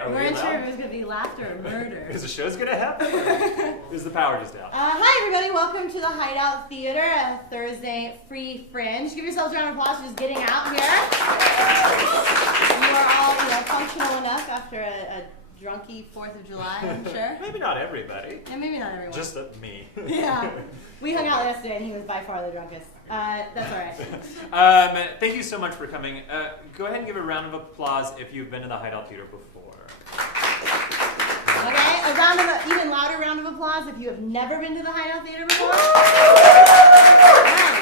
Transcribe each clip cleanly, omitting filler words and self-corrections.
right. We weren't sure if it was going to be laughter or murder. Is the show's going to happen? Is the power just out? Hi, everybody. Welcome to the Hideout Theater, a Thursday free Fringe. Give yourselves a round of applause for just getting out here. You are all, functional enough after a drunky 4th of July, I'm sure. Maybe not everybody. Yeah, maybe not everyone. Just me. Yeah. We hung out yesterday, and he was by far the drunkest. That's all right. Thank you so much for coming. Go ahead and give a round of applause if you've been to the Hideout Theater before. Okay, even louder round of applause if you have never been to the Hideout Theater before.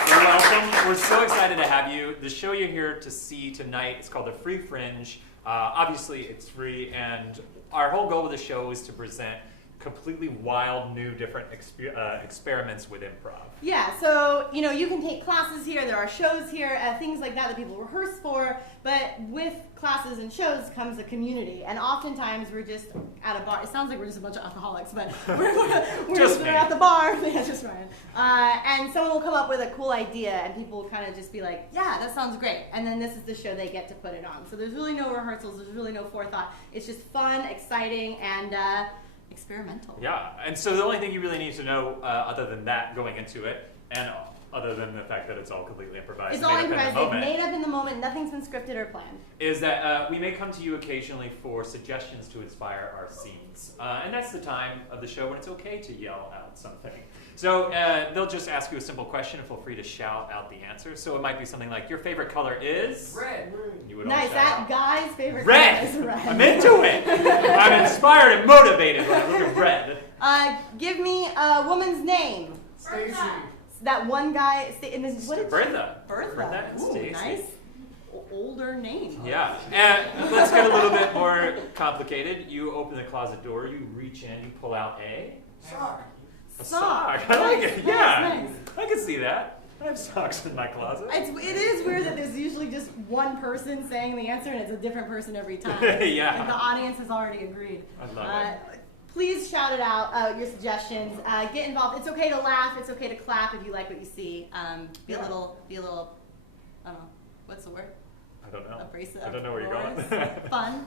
You're welcome. We're so excited to have you. The show you're here to see tonight is called The Free Fringe. Obviously, it's free, and our whole goal of the show is to present completely wild, new, different experiments with improv. Yeah, so, you can take classes here, there are shows here, things like that people rehearse for, but with classes and shows comes a community, and oftentimes we're just at a bar. It sounds like we're just a bunch of alcoholics, but we're just at the bar. Yeah, just Ryan. And someone will come up with a cool idea, and people will kind of just be like, yeah, that sounds great, and then this is the show they get to put it on. So there's really no rehearsals, there's really no forethought. It's just fun, exciting, and experimental. Yeah, and so the only thing you really need to know, other than that going into it, and other than the fact that it's all completely improvised, it's all improvised, it's made up in the moment, nothing's been scripted or planned, is that we may come to you occasionally for suggestions to inspire our scenes. And that's the time of the show when it's okay to yell out something. So they'll just ask you a simple question and feel free to shout out the answer. So it might be something like, your favorite color is? Red. You would nice, that out. Guy's favorite red. color is red. I'm into it. I'm inspired and motivated when I look at red. Give me a woman's name. Stacy. That one guy, what is Bertha. Bertha. And Ooh, Stacy. nice. Older name. Yeah, and let's get a little bit more complicated. You open the closet door, you reach in, you pull out a Sock. sock. I like it. Yeah, nice. I can see that. I have socks in my closet. It is weird that there's usually just one person saying the answer, and it's a different person every time. Yeah. Like the audience has already agreed. I love it. Please shout it out, your suggestions. Get involved. It's okay to laugh. It's okay to clap if you like what you see. Be a little, I don't know, what's the word? I don't know. Abrasive. I don't know where you're going. Fun.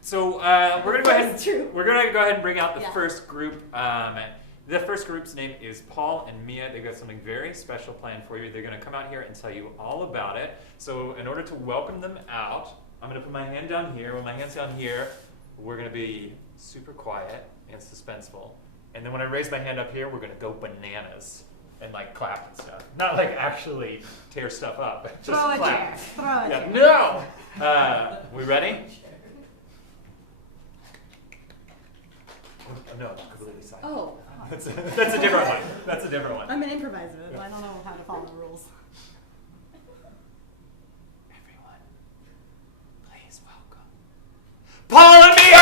So we're gonna go ahead. That's true. We're gonna go ahead and bring out the Yeah. first group. The first group's name is Paul and Mia. They've got something very special planned for you. They're gonna come out here and tell you all about it. So in order to welcome them out, I'm gonna put my hand down here. When my hand's down here, we're gonna be super quiet and suspenseful. And then when I raise my hand up here, we're gonna go bananas and like clap and stuff. Not like actually tear stuff up, but just Throw a clap. chair. Throw a chair. No! We ready? Oh, no, completely silent. Oh. That's a different one. That's a different one. I'm an improviser. Yeah. I don't know how to follow the rules. Everyone, please welcome Paul and Mia!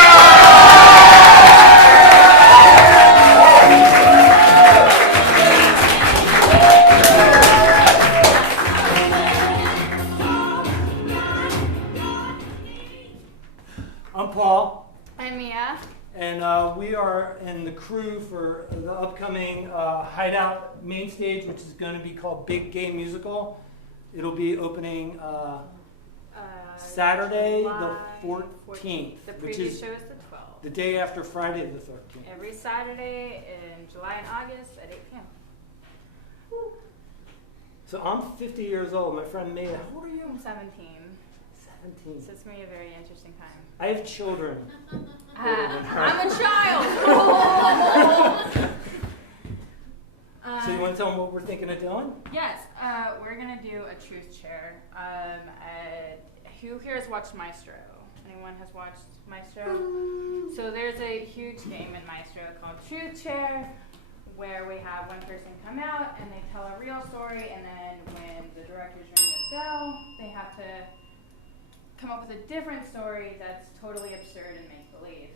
I'm Paul. I'm Mia. And we are in the crew for the upcoming Hideout main stage, which is going to be called Big Gay Musical. It'll be opening Saturday the 14th, The which preview is show is the 12th. the day after Friday the 13th. Every Saturday in July and August at 8 p.m. So I'm 50 years old. My friend Mia, how old are you? I'm 17. 17. So it's going to be a very interesting time. I have children. I'm a child! So you want to tell them what we're thinking of doing? Yes, we're going to do a truth chair. Who here has watched Maestro? Anyone has watched Maestro? So there's a huge game in Maestro called Truth Chair, where we have one person come out and they tell a real story, and then when the directors ring the bell, they have to come up with a different story that's totally absurd and make-believe.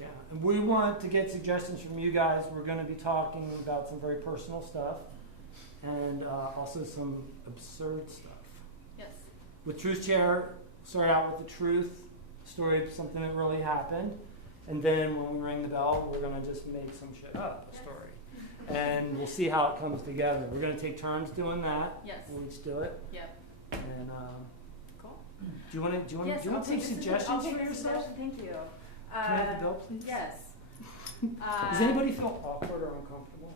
Yeah, and we want to get suggestions from you guys. We're going to be talking about some very personal stuff and also some absurd stuff. Yes. With Truth Chair, start out with the truth story of something that really happened, and then when we ring the bell, we're going to just make some shit up, a story. And we'll see how it comes together. We're going to take turns doing that. Yes. We'll each do it. Yep. And Cool. Do you want to Yes, take this is- suggestions I'll for take a yourself? suggestion, Thank you. Can I have the bill, please? Yes. Does anybody feel awkward or uncomfortable?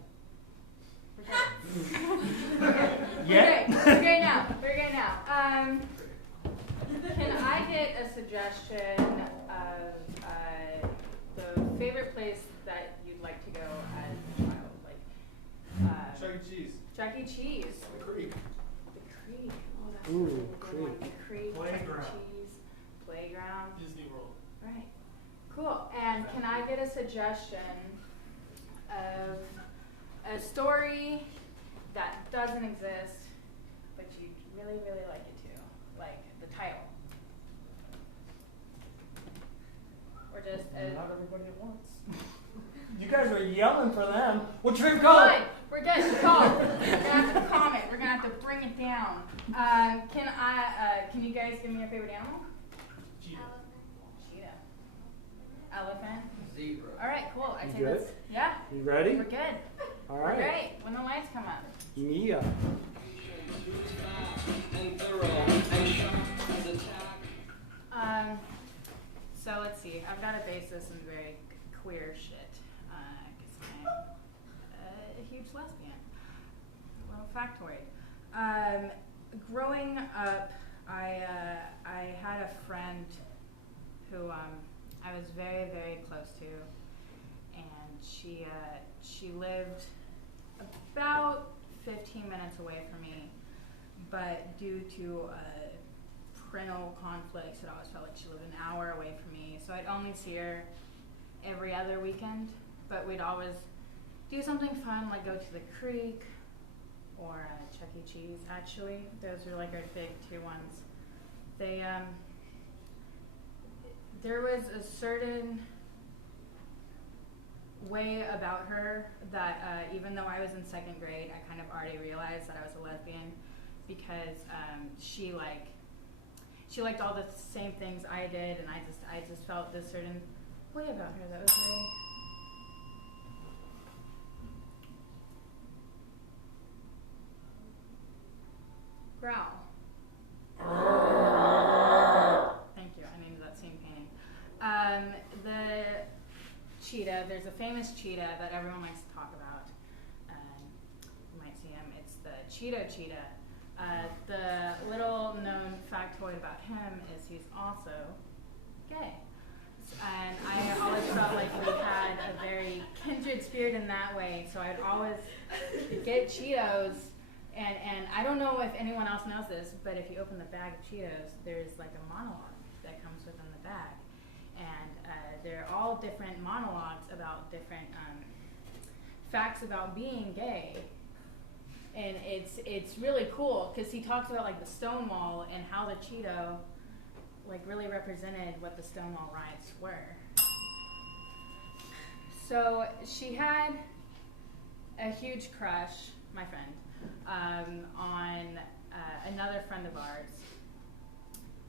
Yeah. We're good now. We're good now. Can I get a suggestion of the favorite place that you'd like to go as a child? Like Chuck E. Cheese. Chuck E. Cheese. The Creek. The Creek. Oh, that's Ooh, a really good Creek. one. The Creek. Playground. Chuck E. Cheese. Playground. Disney World. Right. Cool. And can I get a suggestion of a story that doesn't exist, but you'd really, really like it to? Like the title. Or just Not everybody at once. You guys are yelling for them. What's your favorite Come color? on, we're good. Call. We're gonna have to calm it. We're gonna have to bring it down. Can you guys give me your favorite animal? Cheetah. Cheetah. Elephant. Zebra. All right, cool. I You think good? that's yeah. You ready? We're good. All We're right. great. When the lights come up. Mia. So let's see. I've got to base this in very queer shit, because I'm a huge lesbian. A little factoid. Growing up, I had a friend who I was very, very close to, and she lived about 15 minutes away from me, but due to parental conflicts, it always felt like she lived an hour away from me. So I'd only see her every other weekend, but we'd always do something fun, like go to the creek or Chuck E. Cheese. Actually, those were like our big two ones. They there was a certain way about her that even though I was in second grade, I kind of already realized that I was a lesbian, because she liked all the same things I did, and I just felt this certain way about her that was very. Growl. Thank you. I named that scene painting. The cheetah. There's a famous cheetah that everyone likes to talk about. You might see him. It's the cheetah. The little known factoid about him is he's also gay. And I always felt like we had a very kindred spirit in that way. So I'd always get Cheetos, and I don't know if anyone else knows this, but if you open the bag of Cheetos, there's like a monologue that comes within the bag. And they're all different monologues about different facts about being gay. And it's really cool because he talks about like the Stonewall and how the Cheeto like really represented what the Stonewall riots were. So she had a huge crush, my friend, on another friend of ours,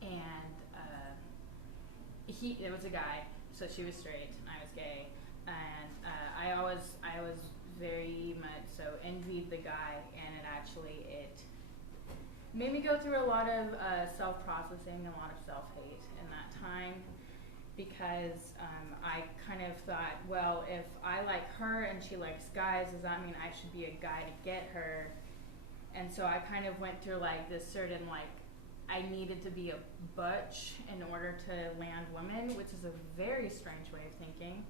and it was a guy, so she was straight, and I was gay, and I was very much so envied the guy, and it made me go through a lot of self-processing, a lot of self-hate in that time, because I kind of thought, well, if I like her and she likes guys, does that mean I should be a guy to get her? And so I kind of went through like this certain like, I needed to be a butch in order to land women, which is a very strange way of thinking.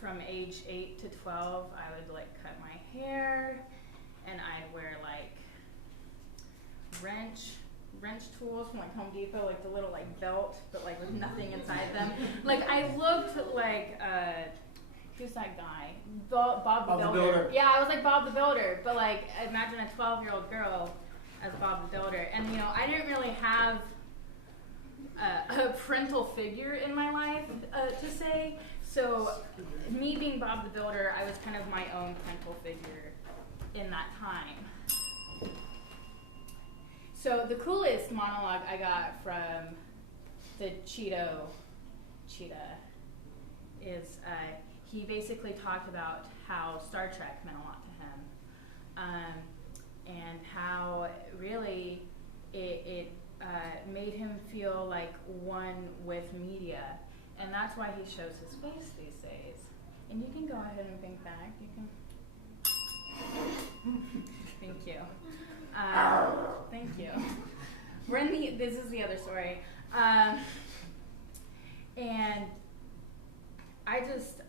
From age 8 to 12, I would like cut my hair, and I'd wear like wrench tools from like Home Depot, like the little like belt, but like with nothing inside them. Like I looked like who's that guy? Bob the Builder. Yeah, I was like Bob the Builder, but like imagine a 12-year-old girl as Bob the Builder, and you know I didn't really have a parental figure in my life to say. So me being Bob the Builder, I was kind of my own parental figure in that time. So the coolest monologue I got from the cheetah is he basically talked about how Star Trek meant a lot to him, and how really, it made him feel like one with media, and that's why he shows his face these days. And you can go ahead and think back. You can. Thank you. Thank you. This is the other story. And I just,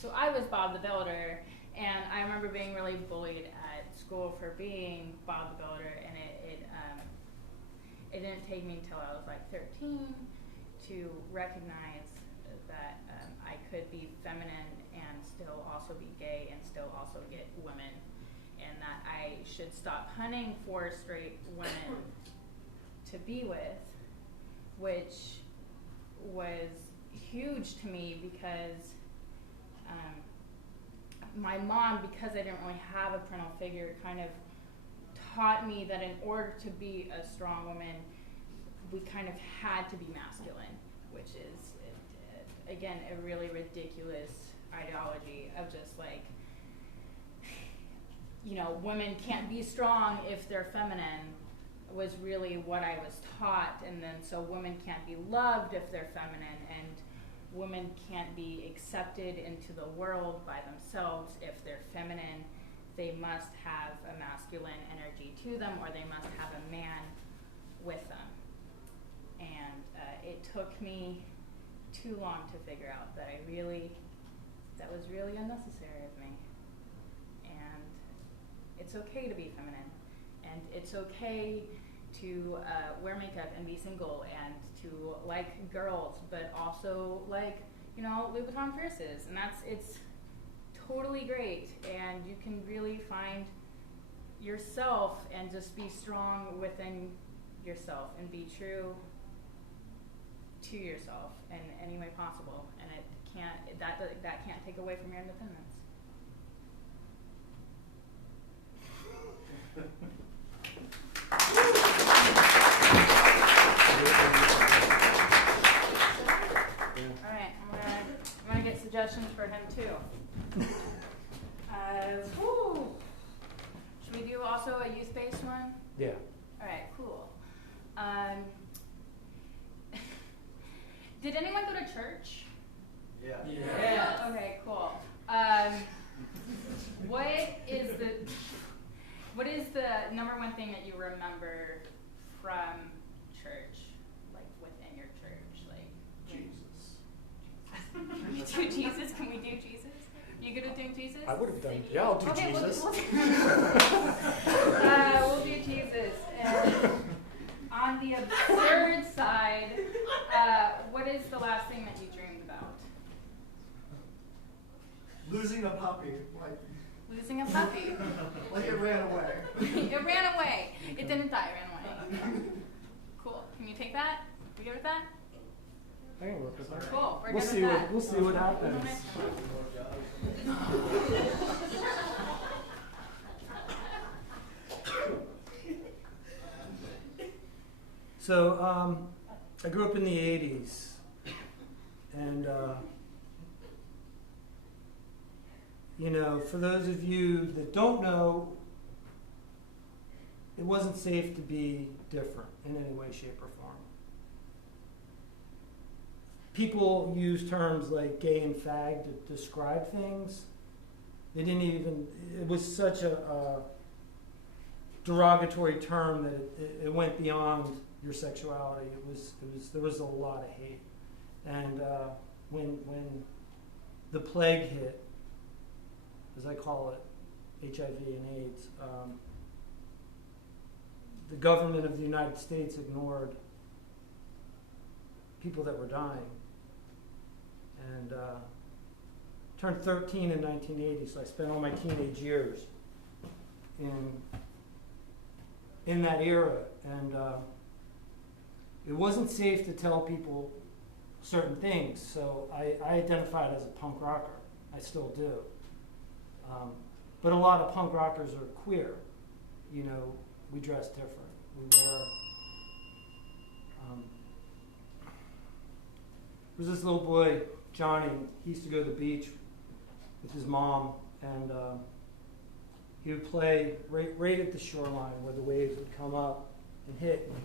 so I was Bob the Builder, and I remember being really bullied at school for being Bob the Builder, and it didn't take me until I was like 13 to recognize that I could be feminine and still also be gay and still also get women, and that I should stop hunting for straight women to be with, which was huge to me because my mom, because I didn't really have a parental figure, kind of taught me that in order to be a strong woman, we kind of had to be masculine, which is, again, a really ridiculous ideology of just like, women can't be strong if they're feminine, was really what I was taught. And then so women can't be loved if they're feminine, and women can't be accepted into the world by themselves if they're feminine. They must have a masculine energy to them, or they must have a man with them. And it took me too long to figure out that that was really unnecessary of me. And it's okay to be feminine, and it's okay to wear makeup and be single and to like girls, but also like, Louboutin purses, and it's totally great, and you can really find yourself and just be strong within yourself and be true to yourself in any way possible, and that can't take away from your independence. All right, I'm gonna get suggestions for him too. Should we do also a youth-based one? Yeah. All right, cool. Did anyone go to church? Yeah. Yeah. Okay, cool. What is the number one thing that you remember from church, like within your church, like Jesus. Can we do Jesus? Can we do Jesus? You good at doing Jesus? I would have done. Yeah, I'll do Okay, Jesus. We'll do Jesus. And on the absurd side, what is the last thing that you dreamed about? Losing a puppy. Losing a puppy. Like it ran away. It ran away. It didn't die. It ran away. Cool. Can you take that? We good with that? I can work with that. Cool. We're We'll good see with that. we'll see what happens. So I grew up in the 80s, and for those of you that don't know, it wasn't safe to be different in any way, shape, or form. People use terms like gay and fag to describe things. They didn't even, it was such a derogatory term that it went beyond your sexuality. There was a lot of hate. And when the plague hit, as I call it, HIV and AIDS, the government of the United States ignored people that were dying. And turned 13 in 1980, so I spent all my teenage years in that era. And it wasn't safe to tell people certain things, so I identified as a punk rocker. I still do. But a lot of punk rockers are queer. We dress different. We wear... There was this little boy, Johnny. He used to go to the beach with his mom, and he would play right at the shoreline where the waves would come up and hit, and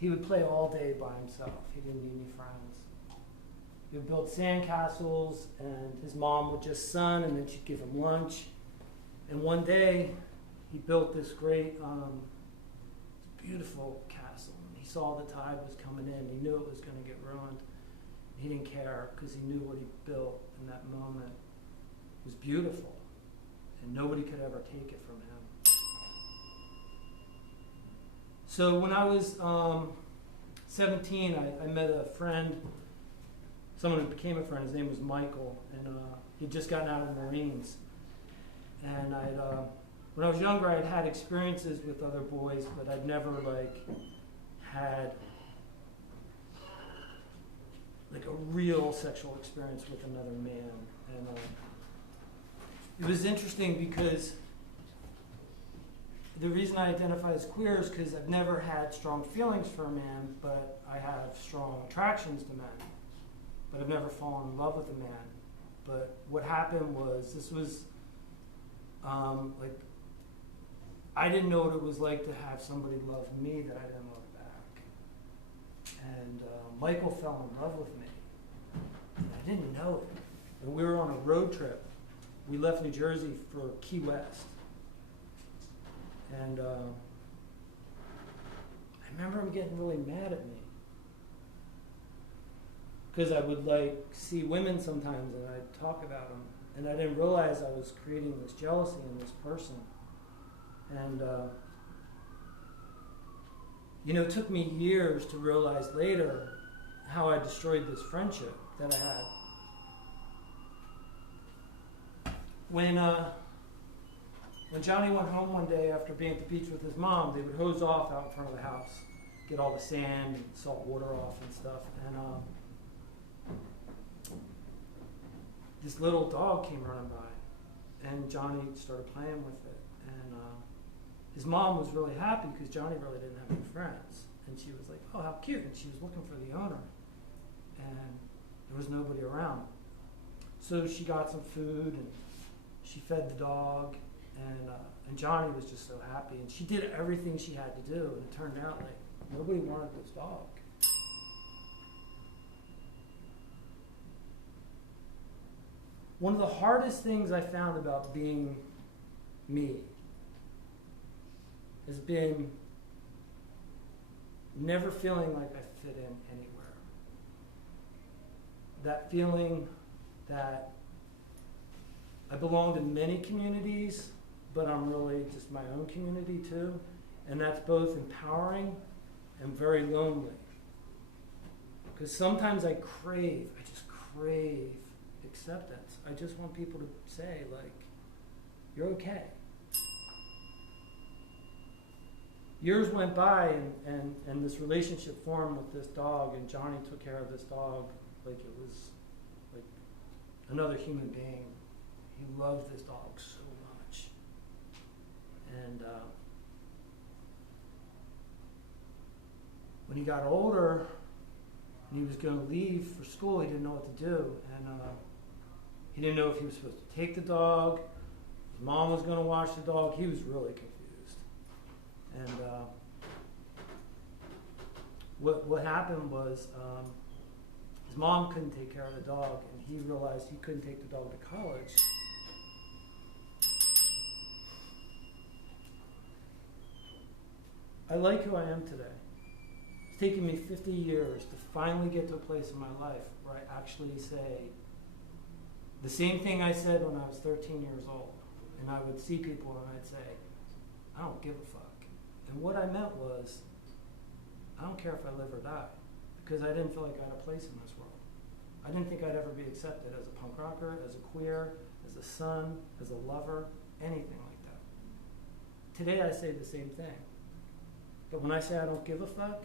he would play all day by himself. He didn't need any friends. He would build sandcastles, and his mom would just sun, and then she'd give him lunch. And one day, he built this great, beautiful castle. And he saw the tide was coming in. He knew it was going to get ruined. He didn't care because he knew what he built in that moment was beautiful, and nobody could ever take it from him. So when I was 17, I met a friend, someone who became a friend. His name was Michael, and he'd just gotten out of the Marines. And when I was younger, I'd had experiences with other boys, but I'd never had a real sexual experience with another man. And it was interesting because the reason I identify as queer is because I've never had strong feelings for a man, but I have strong attractions to men. But I've never fallen in love with a man. But what happened was, this was I didn't know what it was like to have somebody love me that I didn't love back. And Michael fell in love with me. And I didn't know it. And we were on a road trip. We left New Jersey for Key West. And I remember him getting really mad at me. Because I would see women sometimes and I'd talk about them. And I didn't realize I was creating this jealousy in this person. And, it took me years to realize later how I destroyed this friendship that I had. When Johnny went home one day after being at the beach with his mom, they would hose off out in front of the house, get all the sand and salt water off and stuff. And this little dog came running by, and Johnny started playing with it. And his mom was really happy because Johnny really didn't have any friends. And she was like, oh, how cute. And she was looking for the owner. And there was nobody around. So she got some food, and she fed the dog. And Johnny was just so happy. And she did everything she had to do. And it turned out nobody wanted this dog. One of the hardest things I found about being me has been never feeling like I fit in anywhere. That feeling that I belong to many communities, but I'm really just my own community too. And that's both empowering and very lonely. Because sometimes I just crave acceptance. I just want people to say, you're okay. Years went by, and this relationship formed with this dog, and Johnny took care of this dog like it was like another human being. He loved this dog so much. And when he got older, and he was going to leave for school, he didn't know what to do. And he didn't know if he was supposed to take the dog, his mom was going to watch the dog. He was really confused. And what happened was his mom couldn't take care of the dog, and he realized he couldn't take the dog to college. I like who I am today. It's taken me 50 years to finally get to a place in my life where I actually say the same thing I said when I was 13 years old. And I would see people and I'd say, I don't give a fuck. And what I meant was, I don't care if I live or die, because I didn't feel like I had a place in this world. I didn't think I'd ever be accepted as a punk rocker, as a queer, as a son, as a lover, anything like that. Today I say the same thing. But when I say I don't give a fuck,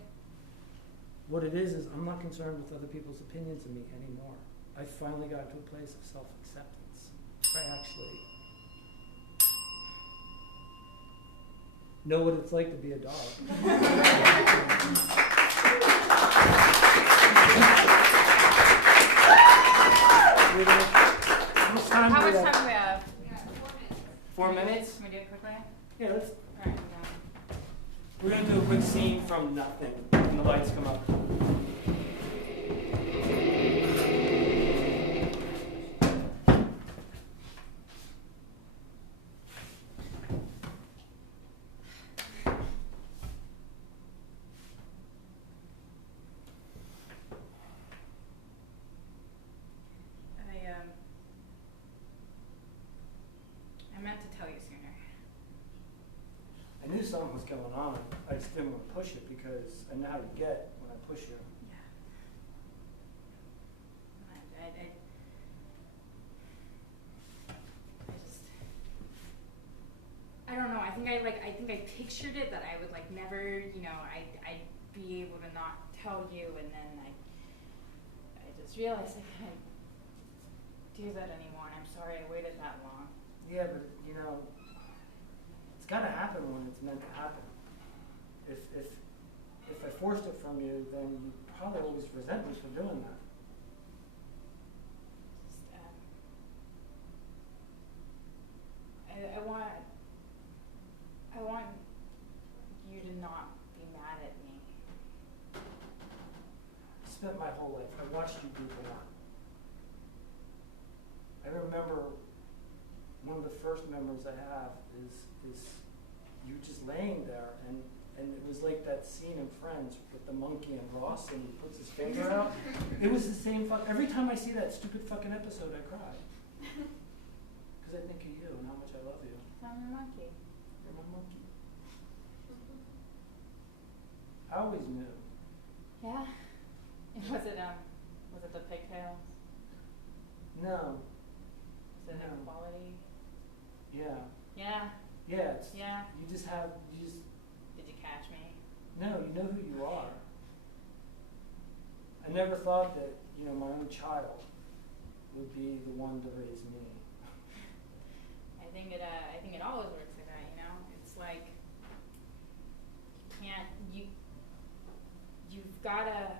what it is I'm not concerned with other people's opinions of me anymore. I finally got to a place of self-acceptance. I actually know what it's like to be a dog. How much time do we have? 4 minutes? Can we do it quickly? Yeah, let's. Alright, We're gonna do a quick scene from nothing when the lights come up. I meant to tell you sooner. I knew something was going on. I just didn't want to push it because I know how you get when I push you. Yeah. I don't know. I think I pictured it that I would like never, I'd be able to not tell you, and then I just realized I couldn't do that anymore. And I'm sorry I waited that long. Yeah, but it's got to happen when it's meant to happen. If I forced it from you, then you probably always resent me for doing that. Just, I want you to not be mad at me. I spent my whole life. I watched you be born. I remember one of the first memories I have is you just laying there, and it was like that scene in Friends with the monkey and Ross, and he puts his finger out. It was the same every time I see that stupid fucking episode, I cry. Because I think of you and how much I love you. I'm a monkey. You're my monkey. I always knew. Yeah. Was it the pigtails? No. Was it No. equality? Yeah. Yeah. Yeah. Yeah. You just. Did you catch me? No, you know who you are. I never thought that, my own child would be the one to raise me. I think it always works like that, It's like you've gotta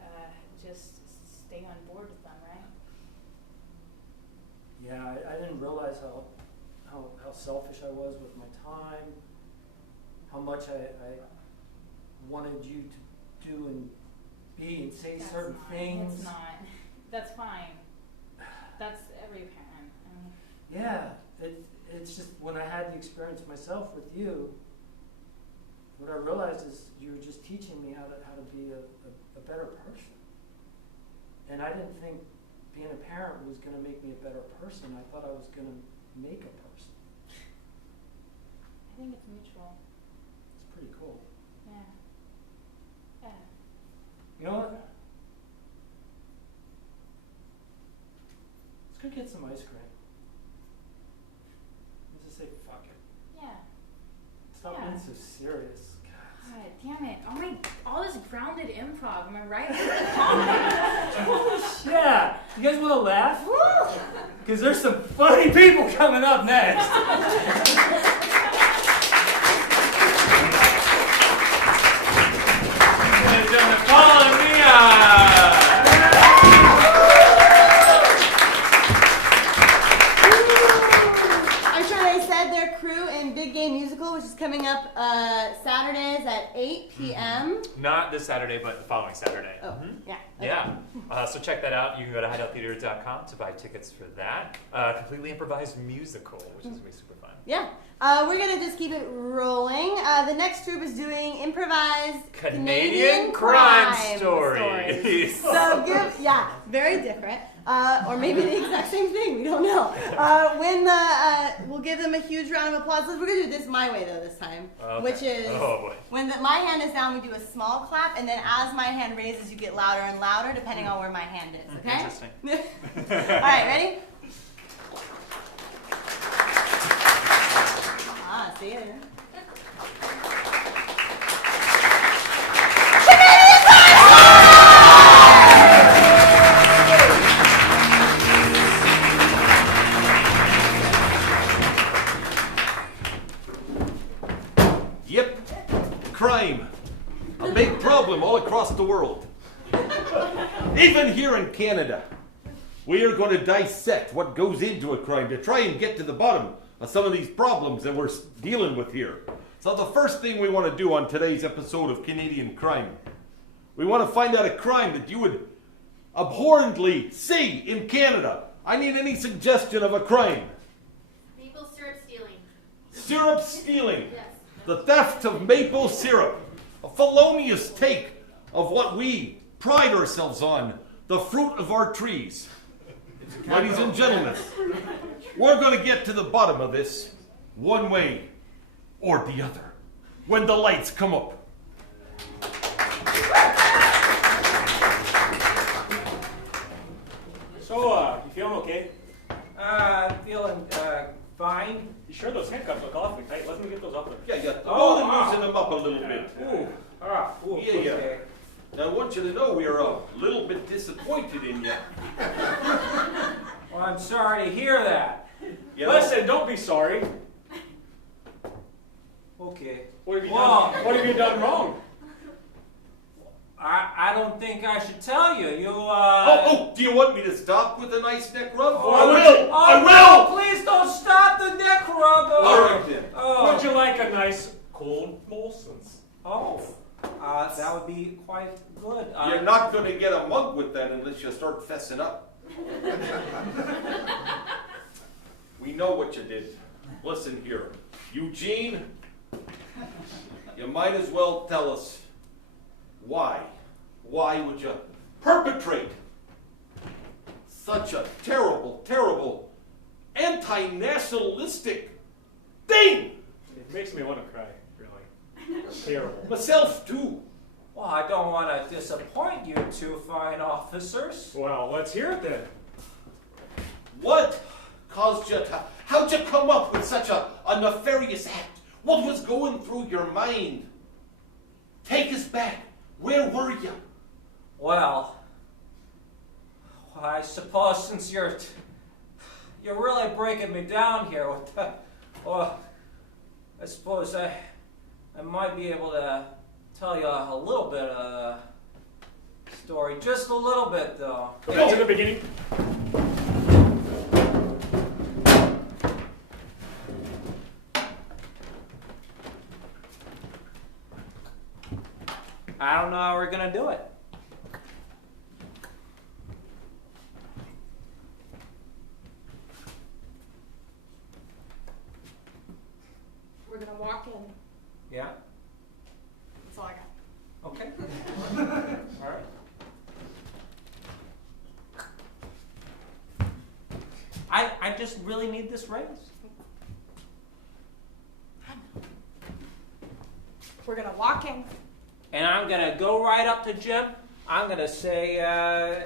just stay on board with them, right? Yeah, I didn't realize how selfish I was with my time, how much I wanted you to do and be and say certain things. It's not. That's fine. That's every parent. Yeah, it's just when I had the experience myself with you, what I realized is you were just teaching me how to be a better person. And I didn't think being a parent was going to make me a better person. I thought I was going to make a person. I think it's mutual. It's pretty cool. Yeah. Yeah. You know what? Let's go get some ice cream. Let's just say fuck it. Yeah. Stop being so serious. God damn it. All this grounded improv, am I right? Yeah. You guys want to laugh? Because there's some funny people coming up next. Paul and Mia. I'm sure they said their crew in Big Game Musical, which is coming up Saturdays at 8 p.m. Not this Saturday, but the following Saturday. Oh, yeah. Okay. Yeah. So check that out. You can go to hideouttheater.com to buy tickets for that. Completely improvised musical, which is going to be super fun. Yeah. We're going to just keep it rolling. The next group is doing improvised Canadian crime stories. So very different. Or maybe the exact same thing. We don't know. We'll give them a huge round of applause. We're going to do this my way, though, this time. Okay. Which is, when my hand is down, we do a small clap, and then as my hand raises, you get louder and louder, depending on where my hand is, okay? Interesting. All right, ready? See you. Yep, crime. A big problem all across the world. Even here in Canada. We are going to dissect what goes into a crime to try and get to the bottom of some of these problems that we're dealing with here. So the first thing we want to do on today's episode of Canadian Crime, we want to find out a crime that you would abhorrently see in Canada. I need any suggestion of a crime. Maple syrup stealing. Syrup stealing. Yes. The theft of maple syrup. A felonious take of what we pride ourselves on, the fruit of our trees. Ladies and gentlemen, we're going to get to the bottom of this one way or the other when the lights come up. So, you feeling okay? Feeling fine. You sure those handcuffs look awfully tight? Let me get those off there. Yeah. Oh, Loosen them up a little bit. Ooh. Yeah. Okay. Now, I want you to know we are a little bit disappointed in you. Well, I'm sorry to hear that. You know? Listen, don't be sorry. Okay. What have you Well, done? What have you done wrong? I don't think I should tell you. You, Do you want me to stop with a nice neck rub? Oh, I will! Oh, I no, will! please don't stop the neck rub. All right, then. Oh. Would you like a nice cold Molson's? Oh, that would be quite good. You're not going to get a mug with that unless you start fessing up. We know what you did. Listen here. Eugene, you might as well tell us why. Why would you perpetrate such a terrible, terrible, anti-nationalistic thing? It makes me want to cry, really. Terrible. Myself, too. Well, I don't want to disappoint you two fine officers. Well, let's hear it then. What caused you to... How'd you come up with such a nefarious act? What was going through your mind? Take us back. Where were you? Well, I suppose since you're really breaking me down here with that, well, I suppose I might be able to tell you a little bit of the story, just a little bit though. Go to the beginning. I don't know how we're gonna do it. We're gonna walk in. Yeah? That's all I got. Okay. All right. I just really need this raise. We're gonna walk in. And I'm going to go right up to Jim. I'm going to say,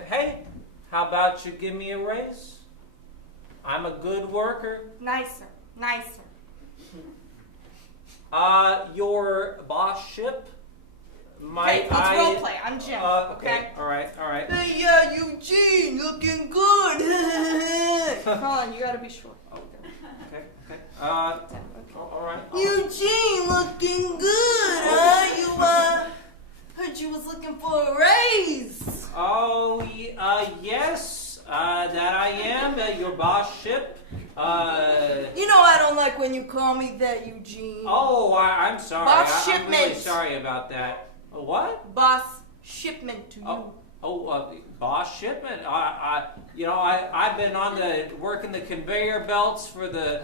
hey, how about you give me a raise? I'm a good worker. Nicer. Your boss ship, Okay, let's role play. I'm Jim. Okay. All right. Hey, Eugene, looking good. Come on, you gotta be short. Okay. All right. Eugene, looking good, huh? You heard you was looking for a raise. Oh, yes, that I am. Your boss ship. You know I don't like when you call me that, Eugene. Oh, I'm sorry. Boss I'm really shipment. sorry about that. What? Boss shipment to you. Boss shipment. I've been working the conveyor belts for the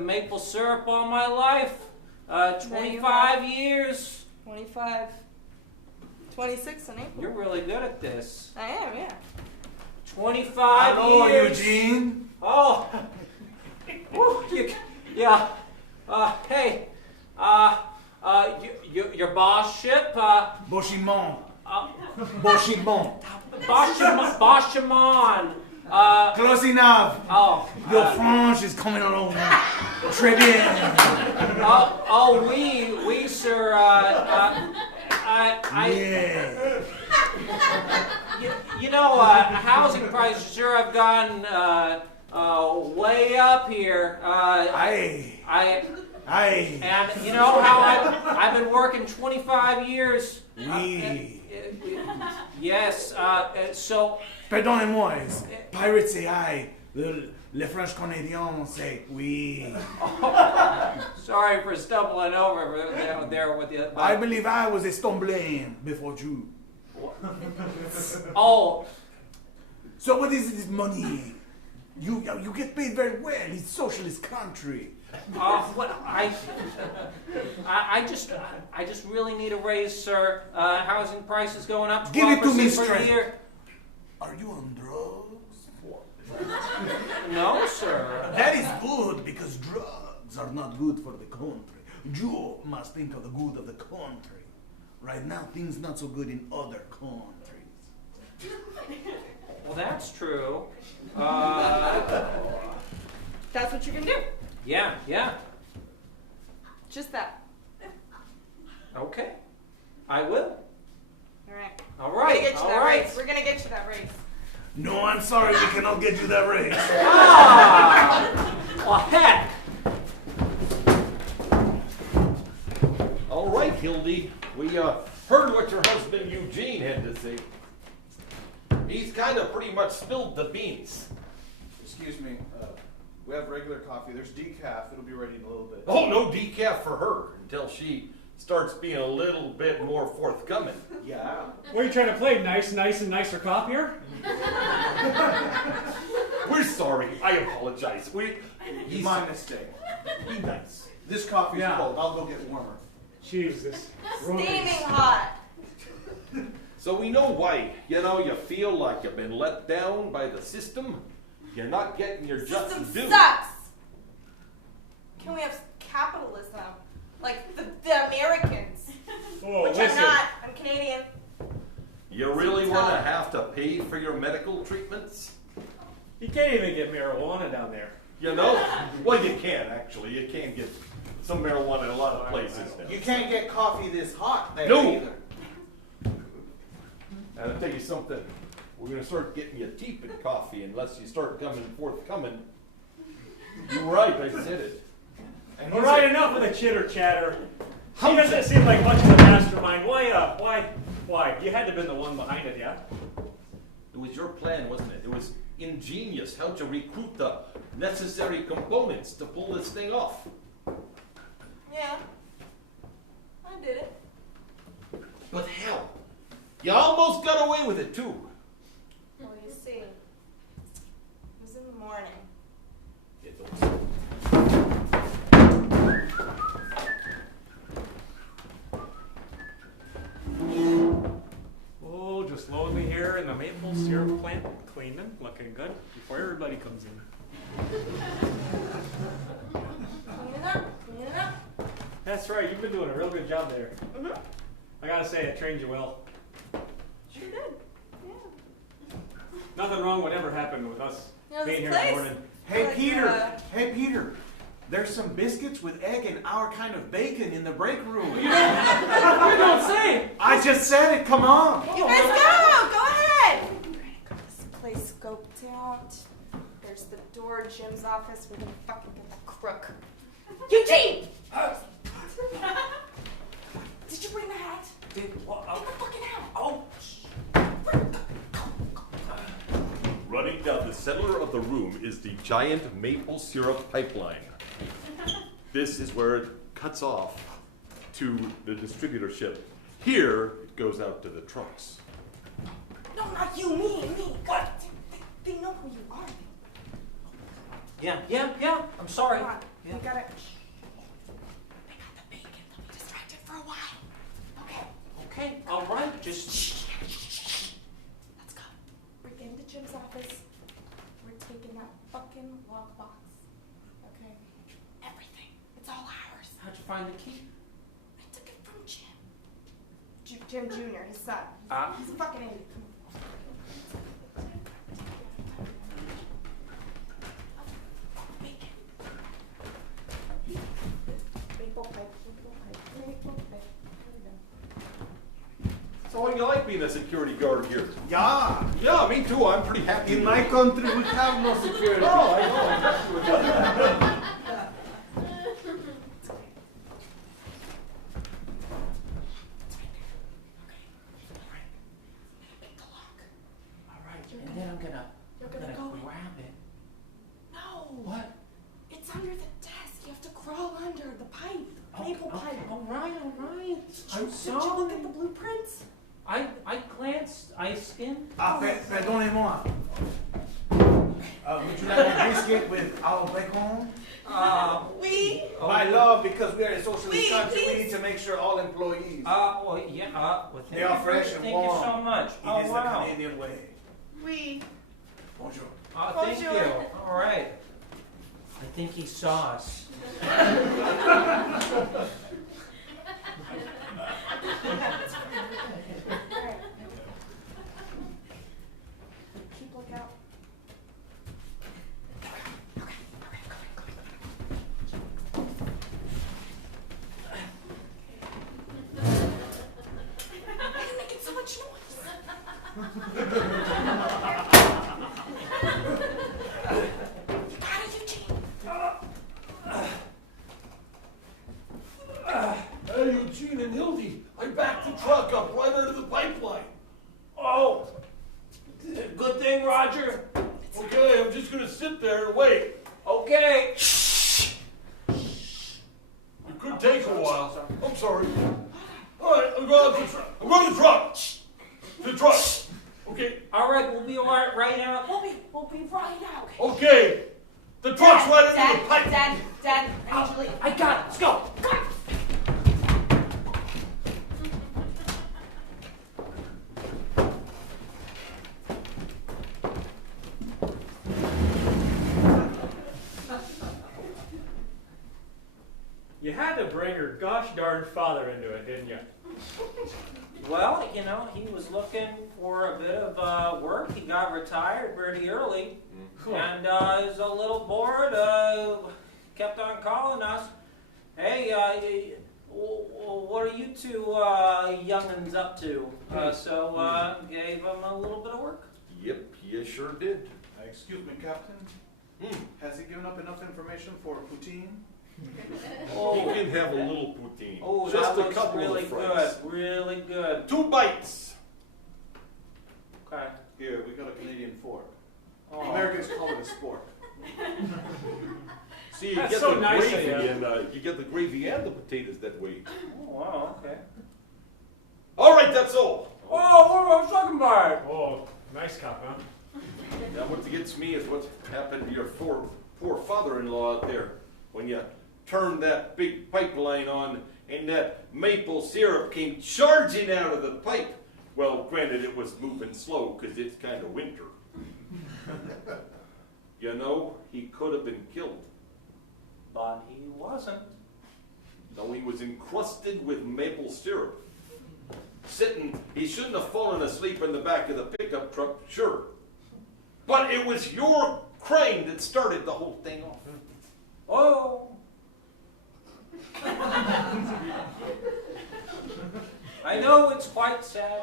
maple syrup all my life. 25 years. 25. 26 in April. You're really good at this. I am, yeah. 25 Hello, years. Eugene. Oh. Woo, yeah. Hey. Your boss ship. Bochimon. Uh, Bochimon. Bashimon. Close enough. Oh. Your Fringe is coming along. Très bien. Oui, sir. Yeah. Housing prices sure have gone way up here. Aye. Aye. And you know how I've been working 25 years. Oui. Yes. So. Pardonnez-moi. Pirates say aye. Les French Canadiens say oui. Sorry for stumbling over there with you. I believe I was a stumbling before you. Oh. So what is this money? You get paid very well. It's socialist country. What I just really need a raise, sir. Housing prices going up. Give it to me 12% per straight. year. Are you on drugs? No, sir. That is good because drugs are not good for the country. You must think of the good of the country. Right now, things not so good in other countries. Well, that's true. That's what you're gonna do. Yeah. Just that. Okay. I will. All right. All We're right. gonna get you All that right. raise. We're gonna get you that raise. No, I'm sorry, we cannot get you that raise. Well, heck. All right, Hildy. We heard what your husband Eugene had to say. He's kind of pretty much spilled the beans. Excuse me, we have regular coffee. There's decaf. It'll be ready in a little bit. Oh, no decaf for her until she starts being a little bit more forthcoming. Yeah. What are you trying to play? Nice and nicer copier? We're sorry. I apologize. He's my mistake. Be nice. This coffee's Yeah. cold. I'll go get warmer. Jesus. Steaming hot. So we know why. You feel like you've been let down by the system. You're not getting your just System due. sucks. Can we have capitalism? Like the Americans. Oh, Which listen. I'm not. I'm Canadian. You really want to have to pay for your medical treatments? You can't even get marijuana down there. Well, you can, actually. You can get some marijuana in a lot of places now. You can't get coffee this hot there No. either. And I'll tell you something. We're going to start getting you tepid coffee unless you start coming forthcoming. You're right, I said it. And All he's right, a- enough of the chitter chatter. He doesn't seem like much of a mastermind. Why? You had to have been the one behind it, yeah? It was your plan, wasn't it? It was ingenious. How'd you recruit the necessary components to pull this thing off? Yeah. I did it. But hell, you almost got away with it too. Well, you see, it was in the morning. Oh, just lonely here in the maple syrup plant, cleaning, looking good before everybody comes in. Cleaning up. That's right, you've been doing a real good job there. Mm-hmm. I gotta say, it trained you well. Sure did. Yeah. Nothing wrong whatever happened with us You know, being this here in the place- morning. Hey, Like, Peter. Hey, Peter. There's some biscuits with egg and our kind of bacon in the break room. You don't say! I just said it. Come on. You guys go! Go ahead! This place scoped out. There's the door, Jim's office. We're gonna fucking get that crook. Eugene! Did you bring the hat? Get the fucking hat! Oh. Running down the center of the room is the giant maple syrup pipeline. This is where it cuts off to the distributorship. Here, it goes out to the trucks. No, not you, me. What? They know who you are. Yeah. I'm sorry. Come on. Yeah. We gotta. They got the bacon. They'll be distracted for a while. Okay. Okay. All right. Just. Let's go. We're into Jim's office. We're taking that fucking lockbox. Okay? Everything. It's all ours. How'd you find the key? I took it from Jim. Jim Jr., his son. He's a fucking idiot. Come on. Bacon. Maple pipe. So how do you like being a security guard here? Yeah. Yeah, me too. I'm pretty happy. In my country, we have no security. Oh, I know. I'm happy with that. under the desk. You have to crawl under the pipe, the maple pipe. All right. I'm Did you look at the sorry. blueprints? I glanced. I skimmed. Perdonnez-moi. Would you like a biscuit with our bacon? We. My love, because we are a socialist Wait, country, we please. need to make sure all employees. Well, yeah. Well, thank They are you fresh and Thank warm. you so much. It is the wow. Canadian way. We. Bonjour. Thank you. Bonjour. All right. I think he saw us. Keep lookout. Why are you making so much noise? You got it, Eugene. Hey, Eugene and Hildy, I backed the truck up right under the pipeline. Oh, good thing, Roger. Okay, I'm just gonna sit there and wait. Okay. It could take a while. I'm sorry. All right, I'm going to the truck. I'm going to the truck. To the truck. Okay. All right, we'll be all right now. We'll be right out. Okay. The truck's right under the pipe. Dad, I need you to leave. I got it. Let's go. You had to bring her gosh darn father into it, didn't you? Well, he was looking for a bit of work. He got retired pretty early, and he was a little bored. Kept on calling us. Hey, what are you two young'uns up to? So gave him a little bit of work. Yep, you sure did. Excuse me, Captain. Has he given up enough information for poutine? You can have a little poutine. Oh, just that a looks couple really of fries. good. Really good. 2 bites. Okay. Here, we got a Canadian fork. Oh. Americans call it a spork. See, you That's get so the nice of gravy you. and you get the gravy and the potatoes that way. Oh, wow. Okay. All right, that's all. Oh, what am I talking about? Oh, nice cop, huh? Now, what gets me is what happened to your poor father-in-law out there when you turned that big pipeline on and that maple syrup came charging out of the pipe. Well, granted, it was moving slow because it's kind of winter. He could have been killed. But he wasn't. No, he was encrusted with maple syrup. He shouldn't have fallen asleep in the back of the pickup truck, sure. But it was your crime that started the whole thing off. Oh. I know it's quite sad.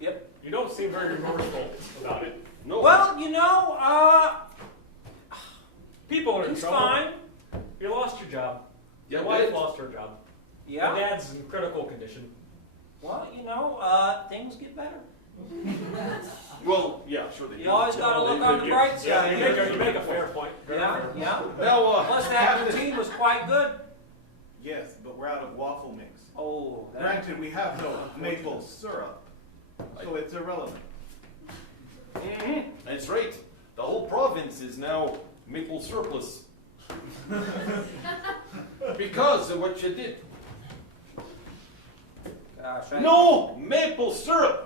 Yep. You don't seem very remorseful about it. No. Well, People are in he's trouble. fine. You lost your job. Yeah, Your wife did. lost her job. Yeah. Your dad's in critical condition. Well, things get better. Well, yeah, sure they do. You always got to look on the bright Yeah, side. you make a fair point. Very Yeah, fair. yeah. Now, Plus, that routine was quite good. Yes, but we're out of waffle mix. Oh, that, Granted, we have no maple syrup, so it's irrelevant. that's right. The whole province is now maple surplus. Because of what you did. gosh, No maple syrup!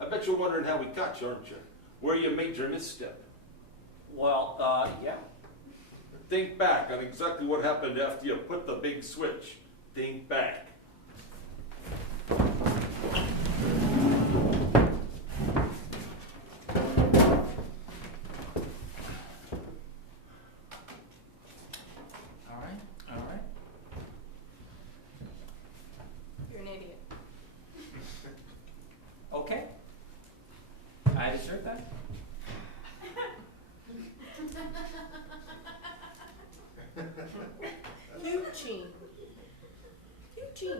I bet you're wondering how we got you, aren't you? Where you made your misstep. Well, yeah. Think back on exactly what happened after you put the big switch. Think back. All right. You're an idiot. Okay. I assert that. Eugene. Eugene.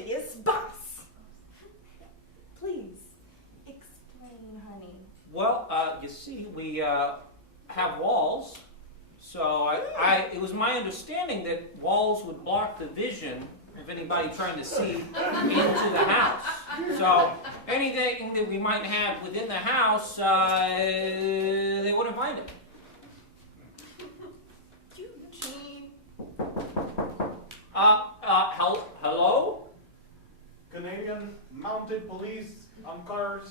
hideous bus. Please, explain, honey. Well, you see, we have walls, so it was my understanding that walls would block the vision of anybody trying to see into the house. So anything that we might have within the house, they wouldn't find it. Eugene. Hello? Canadian mounted police on cars.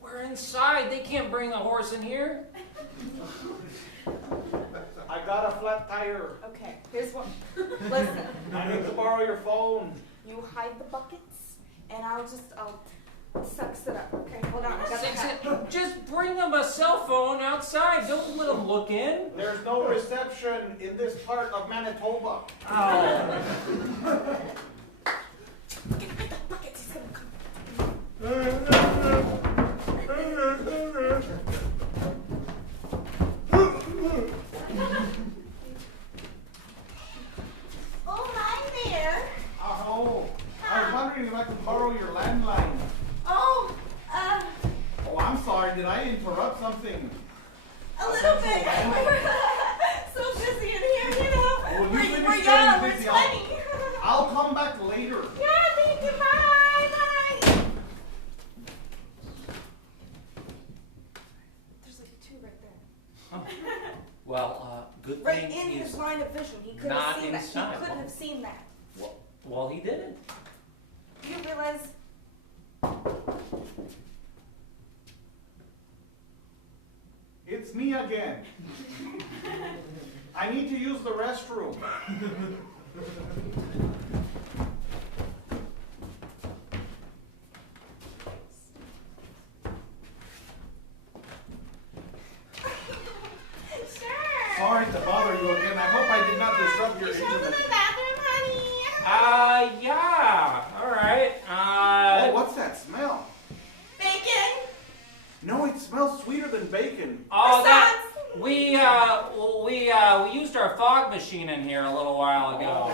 We're inside. They can't bring a horse in here. I got a flat tire. Okay, here's what. Listen, I need to borrow your phone. you hide the buckets, and I'll sex it up. Okay, hold on. I got the hat. Just bring them a cell phone outside. Don't let them look in. There's no reception in this part of Manitoba. Oh. Get hide the buckets. He's gonna come. Oh, hi there. Oh, I was wondering if I could borrow your landline. Oh, Oh, I'm sorry. Did I interrupt something? a little bit. So busy in here, you know. Well, you finish We're getting young, we're busy. 20. I'll come back later. Yeah, thank you. Bye, bye. There's like two right there. Well, good Right thing in he's his line of vision. He could not have seen that. inside. He could have seen that. Well, he didn't. Do you realize? It's me again. I need to use the restroom. Sure. Sorry to bother you again. I hope I did not disrupt your You should go to intimate. the bathroom, honey. Yeah. All right. Oh, what's that smell? Bacon. No, it smells sweeter than bacon. Oh, that we used our fog machine in here a little while ago.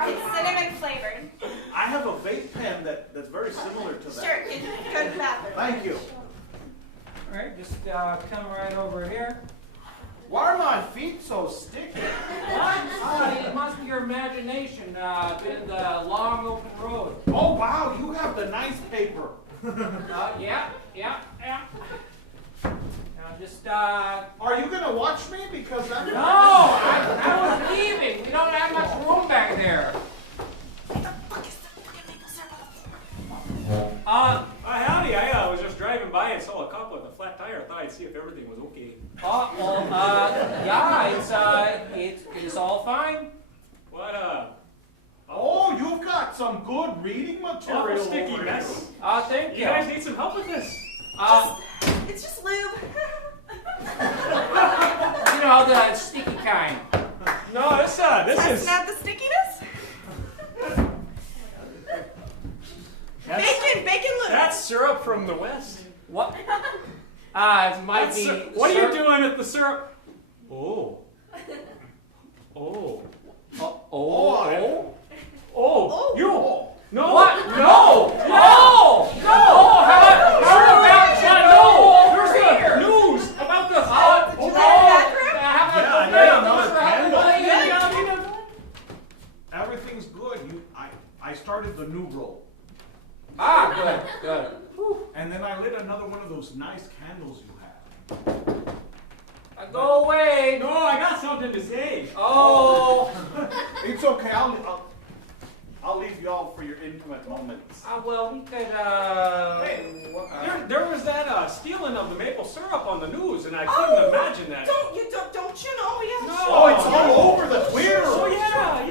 It's cinnamon flavored. I have a vape pen that's very similar to that. Sure, you can go to the bathroom. Thank you. All right, just come right over here. Why are my feet so sticky? It must be your imagination. Been the long open road. Oh, wow, you have the nice paper. Yeah. Now just Are you going to watch me? Because I'm... No, I was leaving. We don't have much room back there. Howdy. I was just driving by and saw a cop with a flat tire. I thought I'd see if everything was okay. It's all fine. What, Oh, you've got some good reading material. awful sticky over mess. Thank you. You guys need some help with this? It's just lube. You know, the sticky kind. No, this is... Snap the stickiness. Bacon lube. That's syrup from the West. What? It might That's be. what are you doing at the syrup? Oh. You. No. What? No! How about that? No! There's Here. the news about the... Did you light a bathroom? Everything's good. I started the new roll. Good. And then I lit another one of those nice candles you have. Go away. No, I got something to say. Oh. It's okay. I'll leave y'all for your intimate moments. Well, we could, Hey, there was that stealing of the maple syrup on the news, and I couldn't imagine that. Don't you know? Yeah. No. Oh, it's all over the Twitter. Oh, yeah.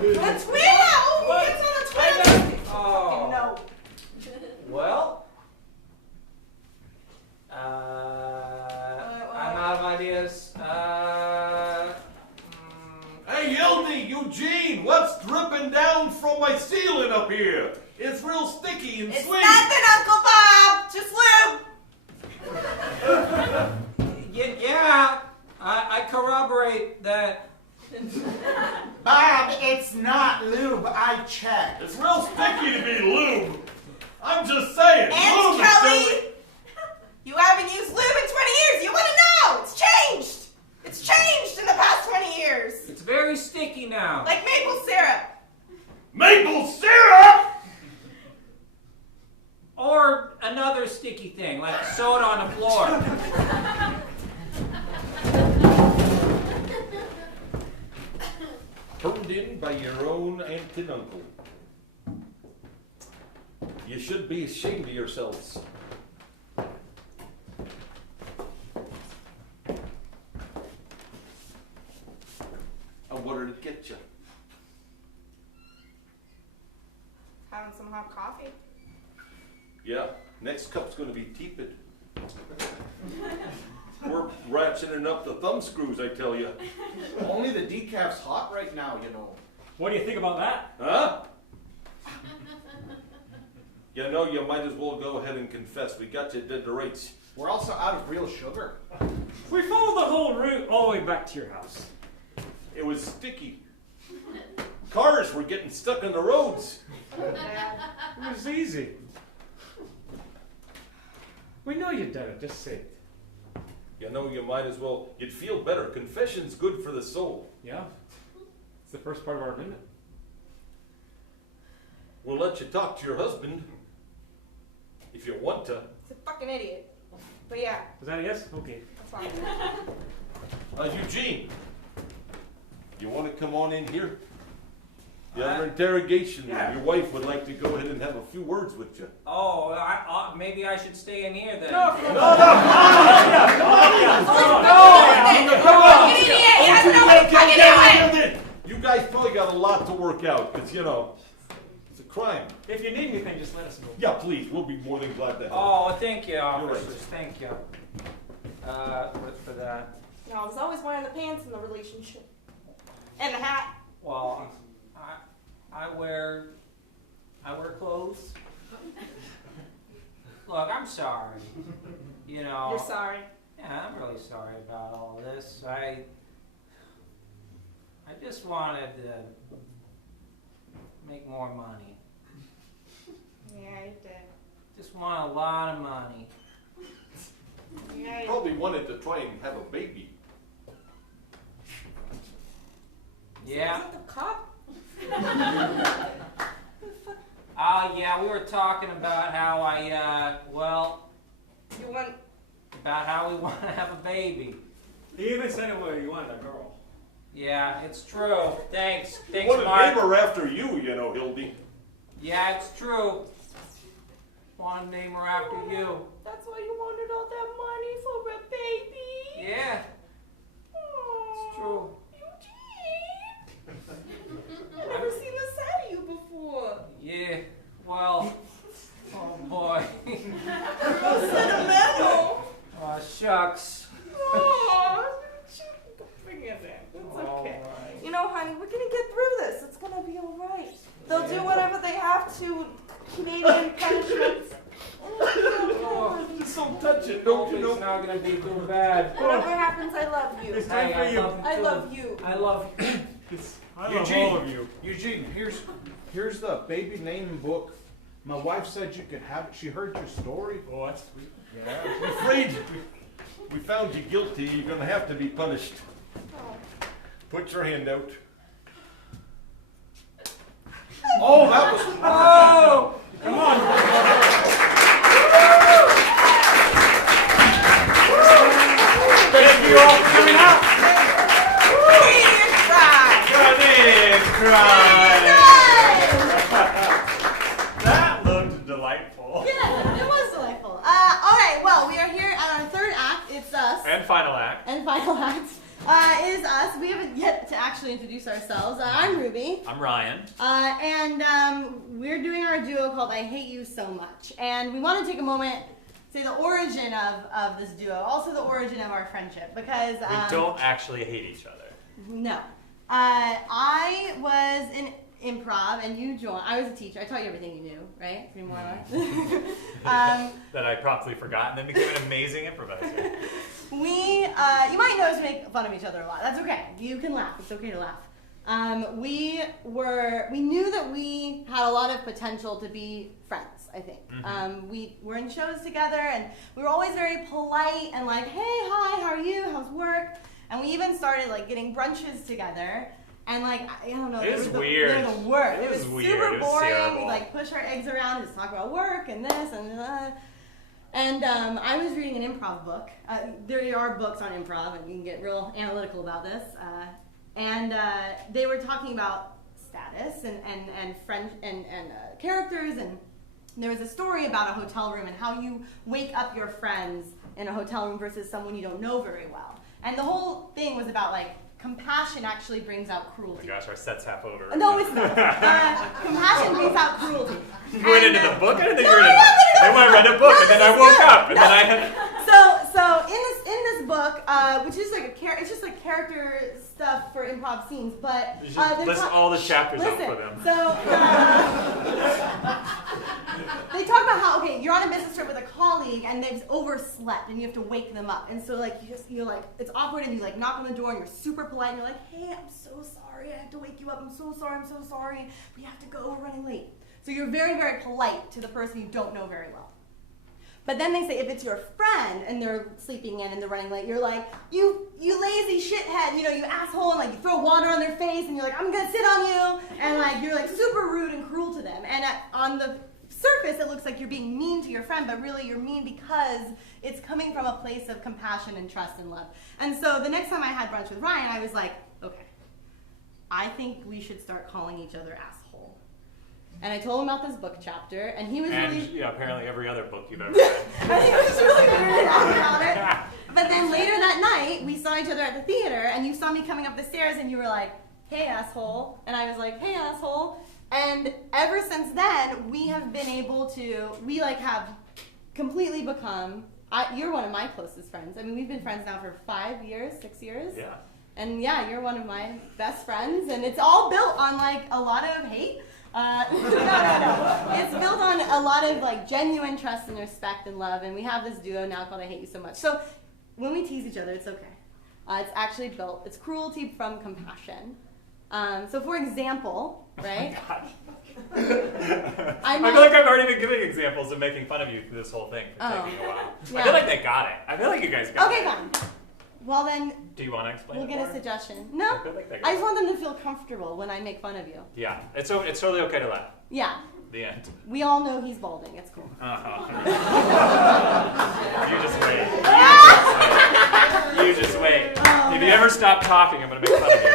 The Twitter. What? It's on the Twitter. Oh. No. Well, I'm out of ideas. Hey, Yildy, Eugene, what's dripping down from my ceiling up here? It's real sticky and It's sweet. nothing, Uncle Bob. Just lube. Yeah, I corroborate that. Bob, it's not lube. I checked. It's real sticky to be lube. I'm just saying. And lube is Kelly, still- you haven't used lube in 20 years. You want to know? It's changed. It's changed in the past 20 years. It's very sticky now. Like maple syrup. Maple syrup! Or another sticky thing, like soda on the floor. Turned in by your own aunt and uncle. You should be ashamed of yourselves. And what did it get you? Having some hot coffee. Yeah, next cup's gonna be tepid. We're ratcheting up the thumb screws, I tell you. Only the decaf's hot right now, you know. What do you think about that? Huh? You know, you might as well go ahead and confess. We got you dead to rights. We're also out of real sugar. We followed the whole route all the way back to your house. It was sticky. Cars were getting stuck on the roads. It was easy. We know you done it, just say it. You know, you might as well. You'd feel better. Confession's good for the soul. Yeah. It's the first part of our amendment. We'll let you talk to your husband if you want to. He's a fucking idiot. But yeah, Is that a yes? Okay. that's fine. Eugene, you want to come on in here? The other interrogation. Yeah. Your wife would like to go ahead and have a few words with you. Oh, maybe I should stay in here then. No. Come on, fucking idiot! He doesn't know what he's fucking doing! You guys probably got a lot to work out, because, you know, it's a crime. If you need anything, just let us know. Yeah, please. We'll be more than glad to help. Oh, thank you, right. officers. Thank you. For that. No, I was always wearing the pants in the relationship. And the hat. Well, I wear clothes. Look, I'm sorry. You know. You're sorry. Yeah, I'm really sorry about all this. I just wanted to make more money. Yeah, you did. Just want a lot of money. Yeah, you Probably wanted to try and have a baby. Yeah. Is it the cop? Yeah, we were talking about how You want... about how we want to have a baby. He even said it where you wanted a girl. Yeah, it's true. Thanks, What a Mark. neighbor after you, you know, Hildy. Yeah, it's true. Want to name her after you. That's why you wanted all that money for a baby? Yeah, Aww. it's true. Eugene! I've never seen this side of you before. Yeah, well, oh boy. So sentimental. Oh, shucks. Aww. Bring it in. It's All okay. right. You know, honey, we're gonna get through this. It's gonna be all right. They'll do whatever they have to. Canadian punishments. Oh, It's so touching, don't you it's know? not gonna be too bad. Whatever happens, I love you. It's time for you. I love you. I love you. I love all of you. Eugene, here's the baby name book. My wife said you could have it. She heard your story. Oh, that's sweet. I'm afraid we found you guilty. You're going to have to be punished. Oh. Put your hand out. Oh, that was... Oh! Come on. Thank you all for coming out. That looked delightful. Yeah, it was delightful. All right, well, we are here at our third act. It's us. And final act. And final act is us. We haven't yet to actually introduce ourselves. I'm Ruby. I'm Ryan. We're doing our duo called I Hate You So Much. And we want to take a moment to say the origin of this duo, also the origin of our friendship, because... We don't actually hate each other. No. I was in improv and you joined. I was a teacher. I taught you everything you knew, right? Pretty more or less. That I promptly forgot and then became an amazing improviser. you might notice we make fun of each other a lot. That's okay. You can laugh. It's okay to laugh. We knew that we had a lot of potential to be friends, I think. We were in shows together, and we were always very polite and like, hey, hi, how are you? How's work? And we even started like getting brunches together. And like, I don't know. It was weird. They were the worst. It was super weird. It was boring. terrible. We'd like push our eggs around and just talk about work and this and that. And I was reading an improv book. There are books on improv, and you can get real analytical about this. And they were talking about status and friend and characters. And there was a story about a hotel room and how you wake up your friends in a hotel room versus someone you don't know very well. And the whole thing was about like compassion actually brings out cruelty. Oh my gosh, our set's half over. No, it's not. Compassion brings out cruelty. You went into the book? I didn't think you were into it. Then I read a book, and then I woke up, and then I had... So in this book, which is like it's just like character stuff for improv scenes, but You should list all the chapters out for them. So they talk about how you're on a business trip with a colleague and they've overslept and you have to wake them up, and so like you're like it's awkward and you like knock on the door and you're super polite and you're like, hey, I'm so sorry, I have to wake you up, I'm so sorry, we have to go, we're running late. So you're very, very polite to the person you don't know very well. But then they say if it's your friend and they're sleeping in and they're running late, you're like, you lazy shithead, you asshole, and like you throw water on their face and you're like, I'm gonna sit on you, and like you're like super rude and cruel to them. And on the surface it looks like you're being mean to your friend, but really you're mean because it's coming from a place of compassion and trust and love. And so the next time I had brunch with Ryan, I was like, okay, I think we should start calling each other asshole. And I told him about this book chapter, and he was really... yeah, apparently every other book you've ever read. And he was really weirded out about it. But then later that night, we saw each other at the theater, and you saw me coming up the stairs, and you were like, hey, asshole. And I was like, hey, asshole. And ever since then, we have been able to... We, like, have completely become... you're one of my closest friends. I mean, we've been friends now for 5 years, 6 years. Yeah. And yeah, you're one of my best friends, and it's all built on, like, a lot of hate. No. It's built on a lot of like genuine trust and respect and love, and we have this duo now called I Hate You So Much. So when we tease each other, it's okay. It's actually built. It's cruelty from compassion. So for example, right? I feel like I've already been giving examples of making fun of you through this whole thing for taking a while. Yeah. I feel like they got it. I feel like you guys got it. Okay, fine. Well then, do you want to explain we'll it get more? a suggestion. No, I feel like they got I just want them to feel comfortable when I make fun of you. Yeah, it's totally okay to laugh. Yeah. The end. We all know he's balding. It's cool. You just wait. You just wait. If you ever stop talking, I'm going to make fun of you.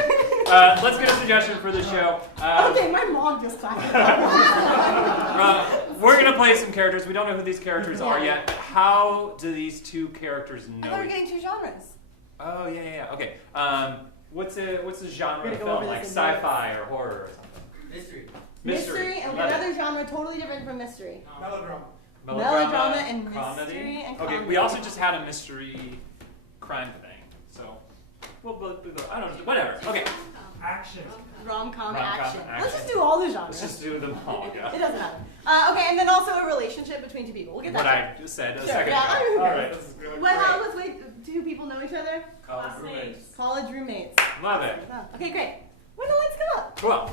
Let's get a suggestion for the show. Okay, my mom just talked. We're going to play some characters. We don't know who these characters are yet. How do these two characters know? I thought we were getting two genres. Oh, yeah. Okay. What's the genre of go film? over Like this in sci-fi or horror or something? Mystery. And Love another it. genre totally different from mystery. Melodrama and comedy. mystery and Okay, comedy. we also just had a mystery crime thing. So, I don't know. Whatever. Okay. Action. Rom-com Rom-com action. Let's action. just do all the genres. Let's just do them all. Yeah. It doesn't matter. Okay, and then also a relationship between two people. We'll get that. What I just said a Sure, second yeah, ago. okay. All right. This is really Let's wait. Do people know each other? College roommates. College roommates. Love it. Oh, okay, great. When the lights come up. Cool.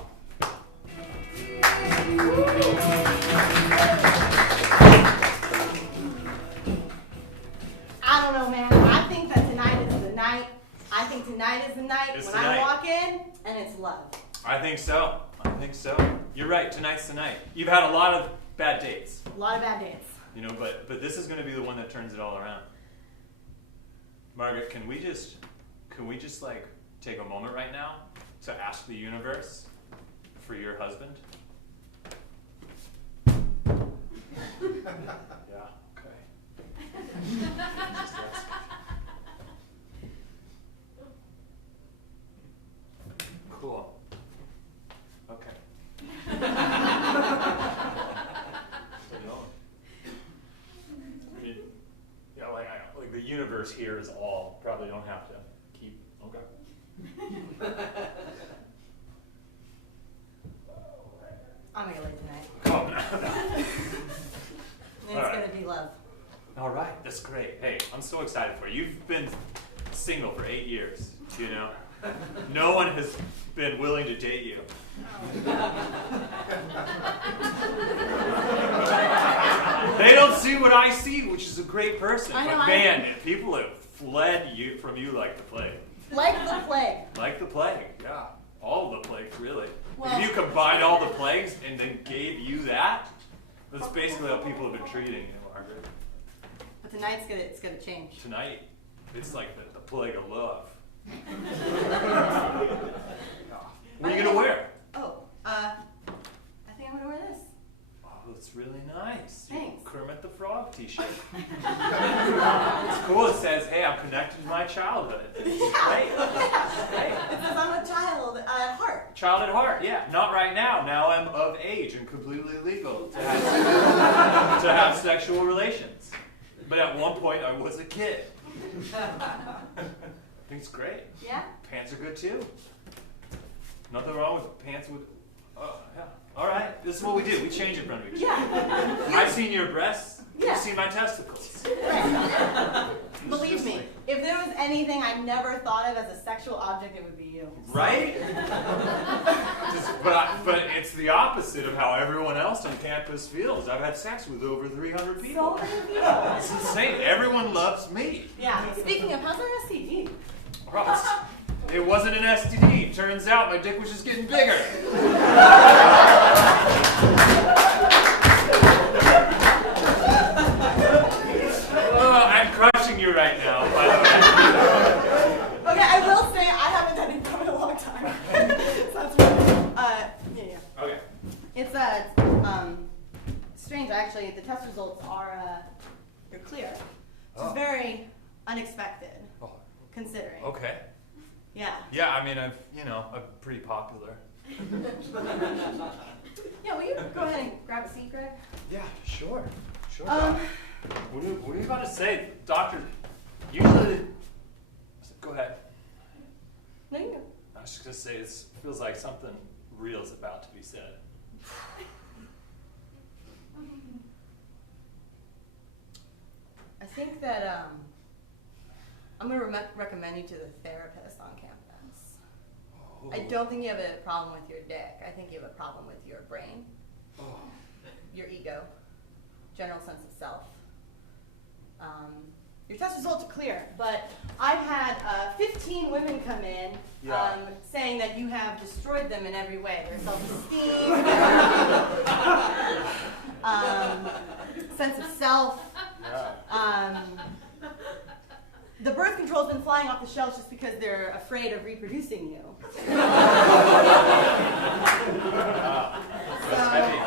I don't know, man. I think that tonight is the night. I think tonight is the night It's when the I night. walk in and it's love. I think so. You're right. Tonight's the night. You've had a lot of bad dates. A lot of bad dates. But this is going to be the one that turns it all around. Margaret, can we just like take a moment right now to ask the universe for your husband? Yeah. Okay. Just ask. Cool. Okay. Still going. Yeah, like the universe here is all. Probably don't have to keep. Okay. I'm gonna leave tonight. Come on. And it's All right. gonna be love. All right, that's great. Hey, I'm so excited for you. You've been single for 8 years, you know? No one has been willing to date you. They don't see what I see, which is a great person. I know, But man, people have fled from you like the plague. Like the plague. Like the plague, yeah. All the plagues, really. Well- If you combine all the plagues and then gave you that, that's basically how people have been treating you, Margaret. But tonight's it's gonna change. Tonight, it's like the plague of love. What are you gonna wear? Oh, I think I'm gonna wear this. Oh, it's really nice. Thanks. Kermit the Frog t-shirt. It's cool. It says, hey, I'm connected to my childhood. Great. It says I'm a child at heart. Child at heart, yeah. Not right now. Now I'm of age and completely legal to have sexual relations. But at one point, I was a kid. I think it's great. Yeah? Pants are good too. Nothing wrong with pants with. Oh, yeah. All right. This is what we do. We change in front of each other. Yeah. I've seen your breasts. Yeah. You've seen my testicles. Right. It's Believe just me, like- if there was anything I never thought of as a sexual object, it would be you. Right? But it's the opposite of how everyone else on campus feels. I've had sex with over 300 people. So many people. It's insane. Everyone loves me. Yeah. Speaking of, how's our STD? Ross, it wasn't an STD. Turns out my dick was just getting bigger. Oh, I'm crushing you right now, by the way. Okay, I will say I haven't done it in a long time. So that's really, yeah. Okay. It's strange actually. The test results are they're clear, which is very unexpected, Oh, considering. okay. Yeah. Yeah, I mean, I'm pretty popular. Yeah. Will you go ahead and grab a seat, Greg? Yeah, sure. Sure. Um. What are you about to say, Doctor? Usually, go ahead. No, you go. I was just gonna say, it feels like something real is about to be said. I think that I'm gonna recommend you to the therapist on campus. Oh. I don't think you have a problem with your dick. I think you have a problem with your brain, Oh. your ego, general sense of self. Your test results are clear, but I've had 15 women come in saying that you have destroyed them in every way. Their self-esteem, sense of self. The birth control's been flying off the shelves just because they're afraid of reproducing you. That's heavy.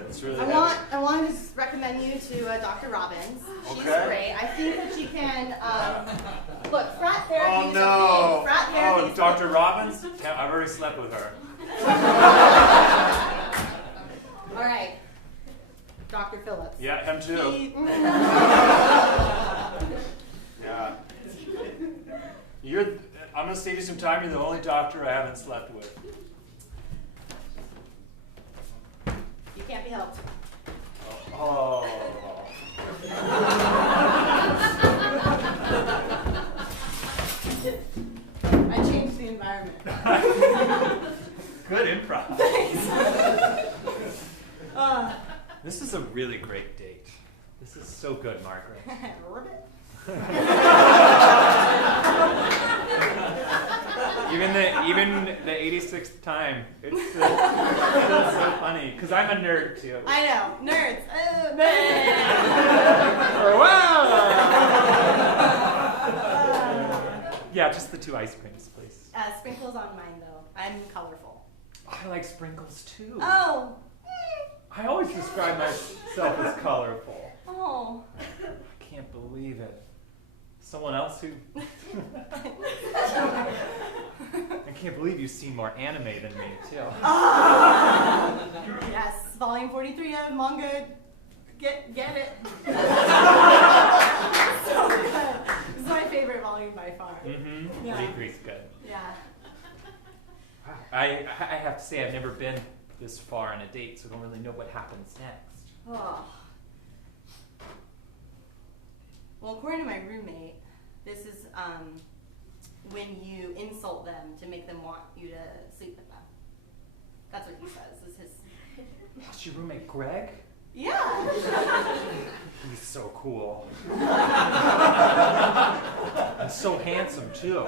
That's really heavy. I want to just recommend you to Dr. Robbins. She's Okay. great. I think that she can. Look, frat therapy. Oh is no! a thing. Frat therapy. Oh, is Dr. Robbins? I've already slept with her. All right, Dr. Phillips. Yeah, him too. He- Yeah. I'm gonna save you some time. You're the only doctor I haven't slept with. You can't be helped. Oh. I changed the environment. Good improv. Uh, This is a really great date. This is so good, Margaret. ribbit. Even the 86th time, it's still so funny because I'm a nerd too. I know, nerds. Yeah, just the 2 ice creams, please. Sprinkles on mine though. I'm colorful. I like sprinkles too. Oh. I always describe myself as colorful. Oh. I can't believe it. Someone else who... I can't believe you've seen more anime than me, too. Yes, volume 43 of manga. Get it. So good. This is my favorite volume by far. Mm-hmm. Yeah. 43's good. Yeah. I have to say I've never been this far on a date, so I don't really know what happens next. Oh. Well, according to my roommate, this is when you insult them to make them want you to sleep with them. That's what he says. Is his. That's your roommate, Greg? Yeah. He's so cool. And so handsome too.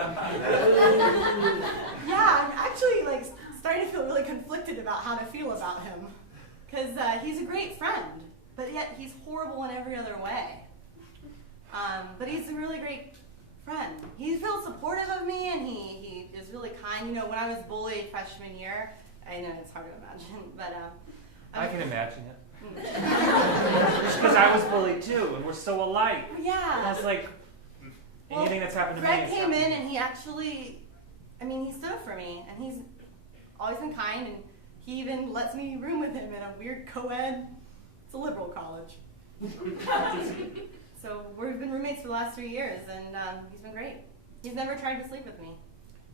Yeah, I'm actually like starting to feel really conflicted about how to feel about him, because he's a great friend, but yet he's horrible in every other way. But he's a really great friend. He feels supportive of me, and he is really kind. You know, when I was bullied freshman year, I know it's hard to imagine, but I can imagine it. Because I was bullied too, and we're so alike. Yeah. That's like anything that's happened to me. Greg came in and he actually, I mean, he stood up for me, and he's always been kind, and he even lets me room with him in a weird co-ed. It's a liberal college. So we've been roommates for the last 3 years, and he's been great. He's never tried to sleep with me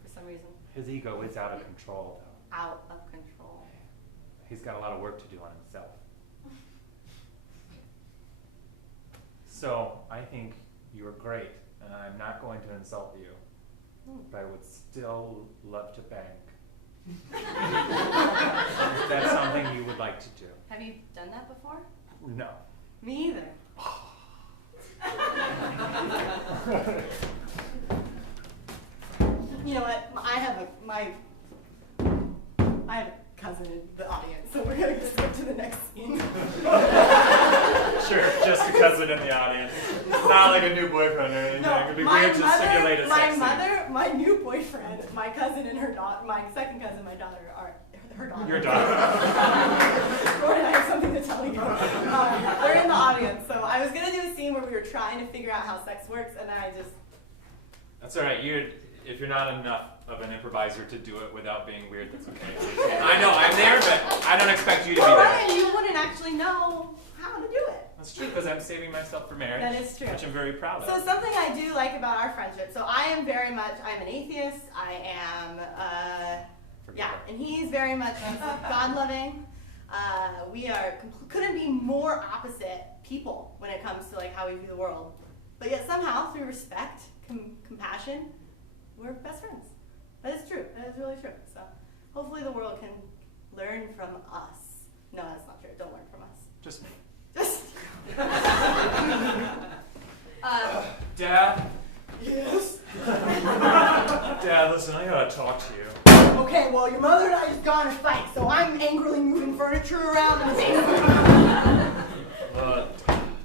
for some reason. His ego is out of control, though. Out of control. He's got a lot of work to do on himself. So I think you are great, and I'm not going to insult you, but I would still love to bank. If that's something you would like to do. Have you done that before? No. Me either. You know what? I have a cousin in the audience, so we're gonna skip to the next scene. Sure, just a cousin in the audience. Not like a new boyfriend or anything. No, It'd be weird to simulate a sex my scene. mother, my new boyfriend, my cousin and her daughter, my second cousin, my daughter, are her daughter. Your daughter. Gordon, I have something to tell you. They're in the audience, so I was gonna do a scene where we were trying to figure out how sex works, and then I just. That's all right. If you're not enough of an improviser to do it without being weird, that's okay. I know I'm there, but I don't expect you to be Well, there. Ryan, you wouldn't actually know how to do it. That's true, because I'm saving myself for marriage. That is true. Which I'm very proud So of. something I do like about our friendship. So I'm an atheist. I am, and he's very much God-loving. We couldn't be more opposite people when it comes to like how we view the world. But yet somehow through respect, compassion, we're best friends. That is true. That is really true. So hopefully the world can learn from us. No, that's not true. Don't learn from us. Just me. Just. Dad? Yes? Dad, listen, I gotta talk to you. Okay, well, your mother and I just got in a fight, so I'm angrily moving furniture around in the basement.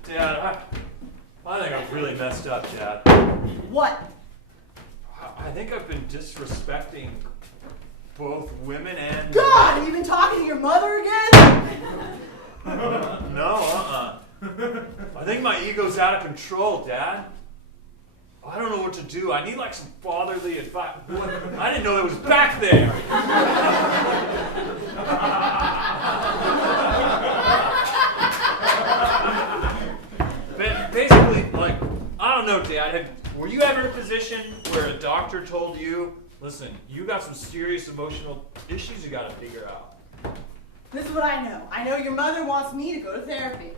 Dad, I think I've really messed up, Dad. What? I think I've been disrespecting both women and... God, have you been talking to your mother again? No, I think my ego's out of control, Dad. I don't know what to do. I need like some fatherly advice. I didn't know it was back there. Basically, like, I don't know, Dad. Were you ever in a position where a doctor told you, listen, you got some serious emotional issues you got to figure out? This is what I know. I know your mother wants me to go to therapy.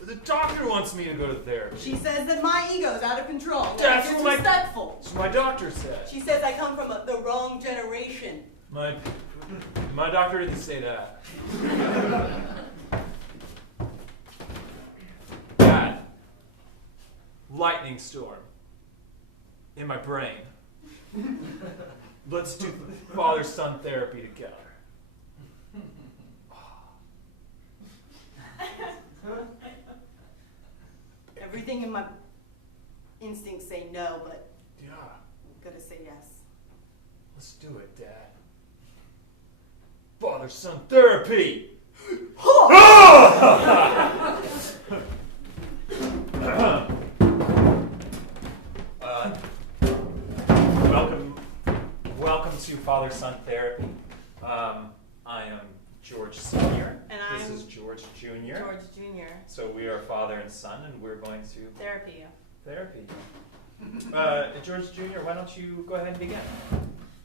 The doctor wants me to go to therapy. She says that my ego's out of control. That's It's what disrespectful. That's what my doctor said. She says I come from the wrong generation. My doctor didn't say that. Dad, lightning storm in my brain. Let's do father-son therapy together. Everything in my instincts say no, but Yeah, I'm gonna say yes. let's do it, Dad. Father-son therapy! Welcome to Father-Son Therapy. I am George Sr. And This I'm is George Jr. George Jr. So we are father and son, and we're going to Therapy. therapy. George Jr., why don't you go ahead and begin?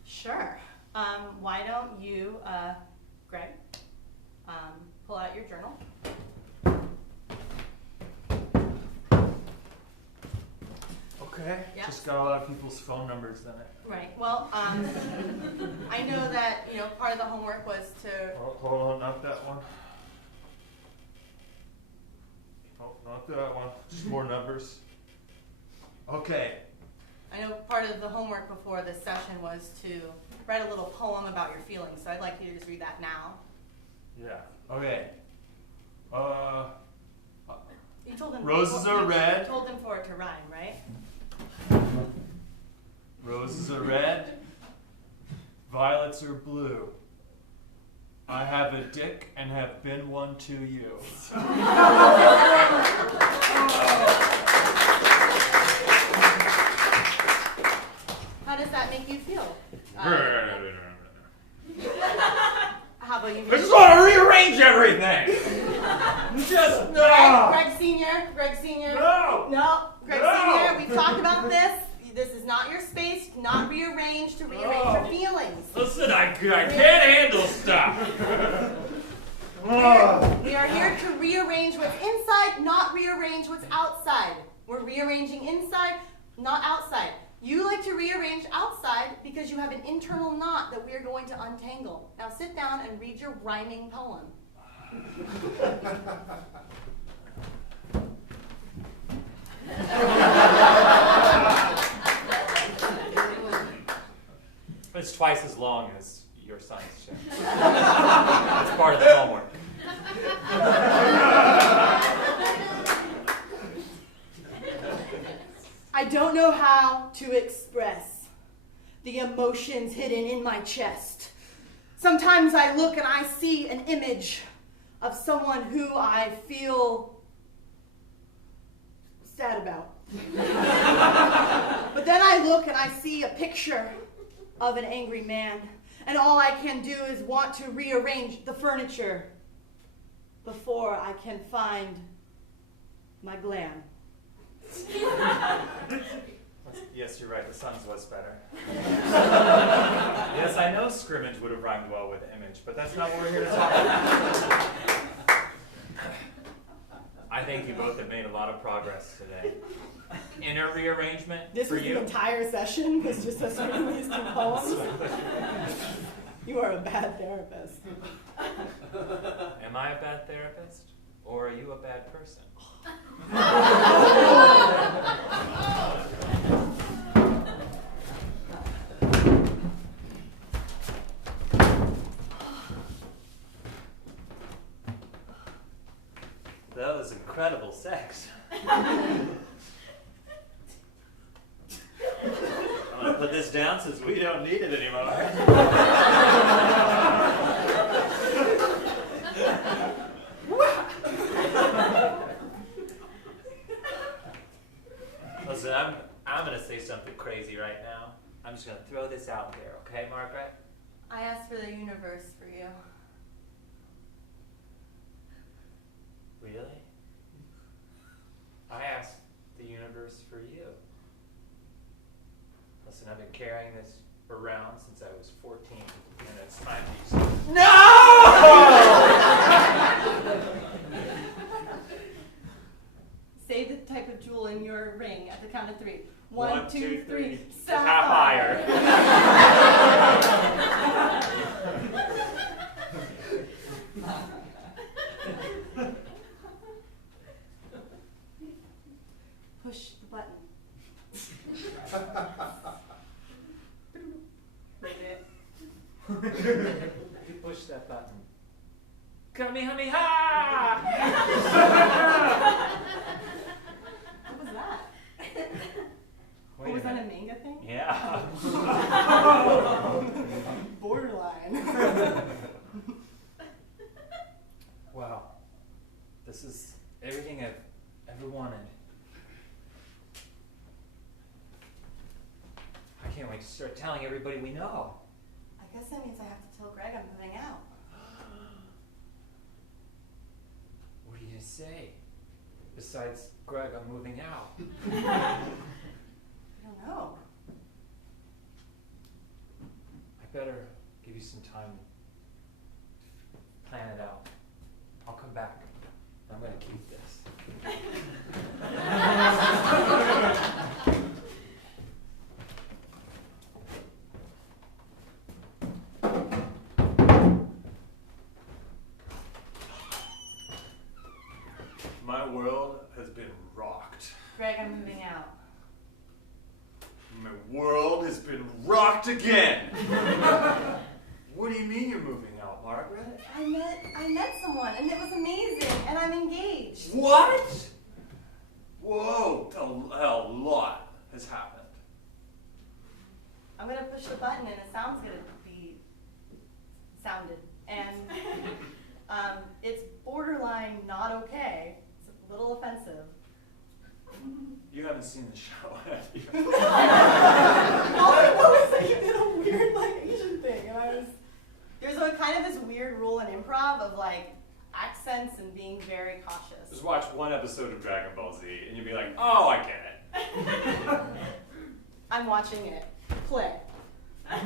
Sure. Why don't you, Greg, pull out your journal. Okay. Yeah. Just got a lot of people's phone numbers in it. Right. Well, I know that part of the homework was to. Oh, hold on, not that one. Oh, not that one. Just more numbers. Okay. I know part of the homework before this session was to write a little poem about your feelings. So I'd like you to just read that now. Yeah. Okay. You told him. Roses are red. You told him for it to rhyme, right? Roses are red. Violets are blue. I have a dick and have been one to you. How does that make you feel? How about you? I just want to rearrange everything. Just no. Greg Senior. No. No. Greg No. Senior. We've talked about this. This is not your space. Not rearrange to rearrange your feelings. Listen, I can't handle stuff. We are here to rearrange what's inside, not rearrange what's outside. We're rearranging inside, not outside. You like to rearrange outside because you have an internal knot that we are going to untangle. Now sit down and read your rhyming poem. It's twice as long as your science check. It's part of the homework. I don't know how to express the emotions hidden in my chest. Sometimes I look and I see an image of someone who I feel sad about. But then I look and I see a picture of an angry man, and all I can do is want to rearrange the furniture before I can find my glam. Yes, you're right. The sun's was better. Yes, I know scrimmage would have rhymed well with image, but that's not what we're here to talk about. I think you both have made a lot of progress today. Inner rearrangement This for was you. the entire session, was just us reading these two poems. You are a bad therapist. Am I a bad therapist? Or are you a bad person? That was incredible sex. I'm gonna put this down since we don't need it anymore. Listen, I'm gonna say something crazy right now. I'm just gonna throw this out there, okay, Margaret? I asked for the universe for you. Really? I asked the universe for you. Listen, I've been carrying this around since I was 14, and it's time to use it. No! Say the type of jewel in your ring at the count of 3. 1, 2, 3. Sapphire. Sapphire. Push the button. Wait it. You push that button. Kamehameha! What was that? Wait Was a that a minute. manga thing? Yeah. Borderline. Wow. This is everything I've ever wanted. I can't wait to start telling everybody we know. I guess that means I have to tell Greg I'm moving out. What are you going to say? Besides, Greg, I'm moving out. I don't know. I better give you some time to plan it out. I'll come back. I'm going to keep this. shocked again. What do you mean you're moving out, Margaret? I met someone, and it was amazing, and I'm engaged. What? Whoa, a lot has happened. I'm gonna push the button, and the sound's gonna be sounded, and it's borderline not okay. It's a little offensive. You haven't seen the show, have you? All I know is that you did a weird Asian thing, and there's a kind of this weird rule in improv of accents and being very cautious. Just watch one episode of Dragon Ball Z, and you'll be like, oh, I get it. I'm watching it. Play. I'll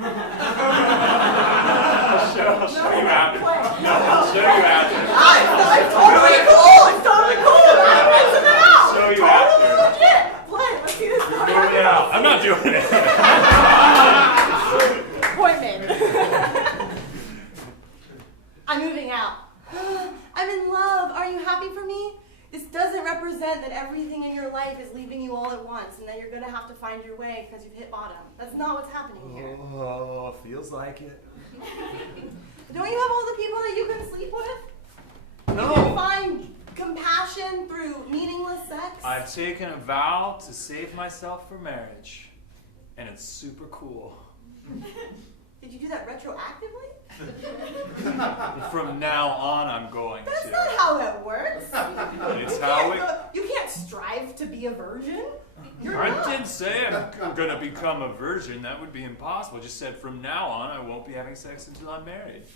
show you after. Play. I'll show you after. It's totally cool. It's totally cool. I'm mixing it out. I'll show you Totally after. legit. Play. Let's see this. Move it out. I'm not doing it. Point made. I'm moving out. I'm in love. Are you happy for me? This doesn't represent that everything in your life is leaving you all at once and that you're going to have to find your way because you've hit bottom. That's not what's happening here. Oh, feels like it. Don't you have all the people that you can sleep with? No. You can find compassion through meaningless sex? I've taken a vow to save myself for marriage, and it's super cool. Did you do that retroactively? From now on, I'm going That's to. not how it works. It's how it. You can't strive to be a virgin. You're I not. didn't say I'm gonna become a virgin. That would be impossible. I just said from now on, I won't be having sex until I'm married.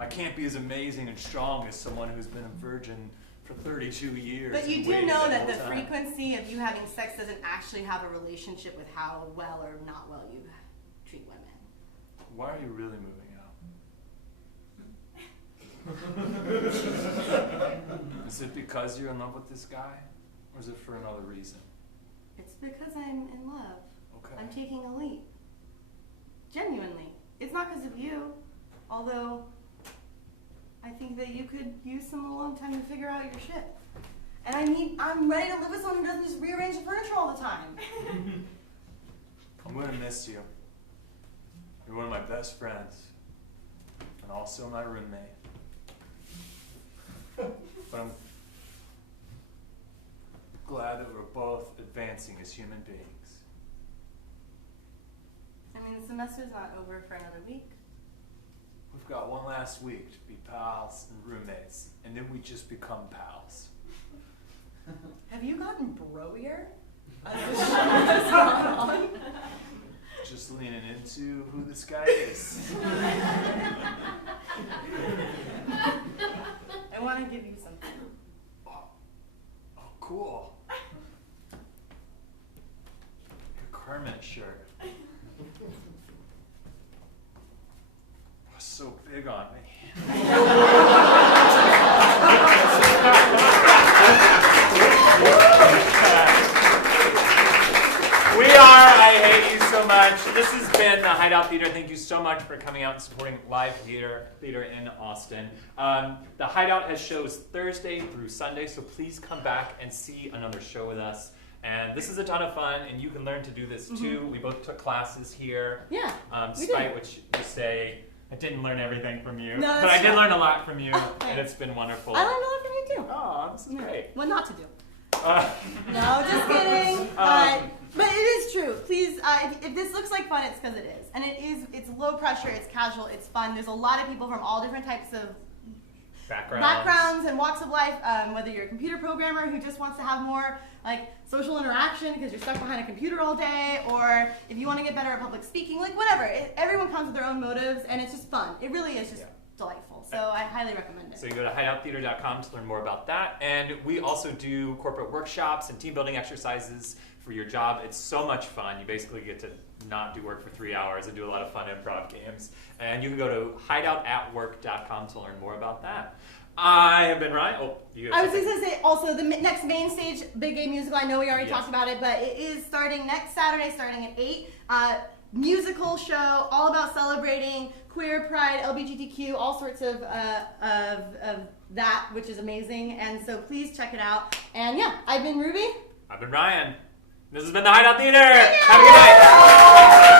I can't be as amazing and strong as someone who's been a virgin for 32 years. But you and do waited know that whole the time. frequency of you having sex doesn't actually have a relationship with how well or not well you treat women. Why are you really moving out? Is it because you're in love with this guy? Or is it for another reason? It's because I'm in love. Okay. I'm taking a leap. Genuinely. It's not because of you. Although, I think that you could use some alone time to figure out your shit. And I'm ready to live with someone who doesn't just rearrange the furniture all the time. I'm gonna miss you. You're one of my best friends. And also my roommate. But I'm glad that we're both advancing as human beings. I mean, the semester's not over for another week. We've got one last week to be pals and roommates, and then we just become pals. Have you gotten broier? As this show has gone on? Just leaning into who this guy is. I want to give you something. Oh, cool. Your Kermit shirt. Was so big on me. I hate you so much. This has been the Hideout Theater. Thank you so much for coming out and supporting live theater in Austin. The Hideout has shows Thursday through Sunday, so please come back and see another show with us. And this is a ton of fun, and you can learn to do this too. Mm-hmm. We both took classes here. Yeah, despite which you say, I didn't learn everything from you, no, but I did learn a lot from you, oh, and it's been wonderful. I learned a lot from you too. Oh, this is great. What not to do. No, just kidding. But it is true. Please, if this looks like fun, it's because it is. And it's low pressure, it's casual, it's fun. There's a lot of people from all different types of backgrounds and walks of life, whether you're a computer programmer who just wants to have more social interaction because you're stuck behind a computer all day, or if you want to get better at public speaking, whatever. Everyone comes with their own motives, and it's just fun. It really is just delightful. So I highly recommend it. So you go to hideouttheater.com to learn more about that. And we also do corporate workshops and team building exercises for your job. It's so much fun. You basically get to not do work for 3 hours and do a lot of fun improv games. And you can go to hideoutatwork.com to learn more about that. I have been Ryan. I was just going to say, also, the next main stage, Big Gay Musical, I know we already talked about it, but it is starting next Saturday, starting at 8. Musical show, all about celebrating queer pride, LGBTQ, all sorts of that, which is amazing. And so please check it out. And yeah, I've been Ruby. I've been Ryan. This has been the Hideout Theater. Have a good night.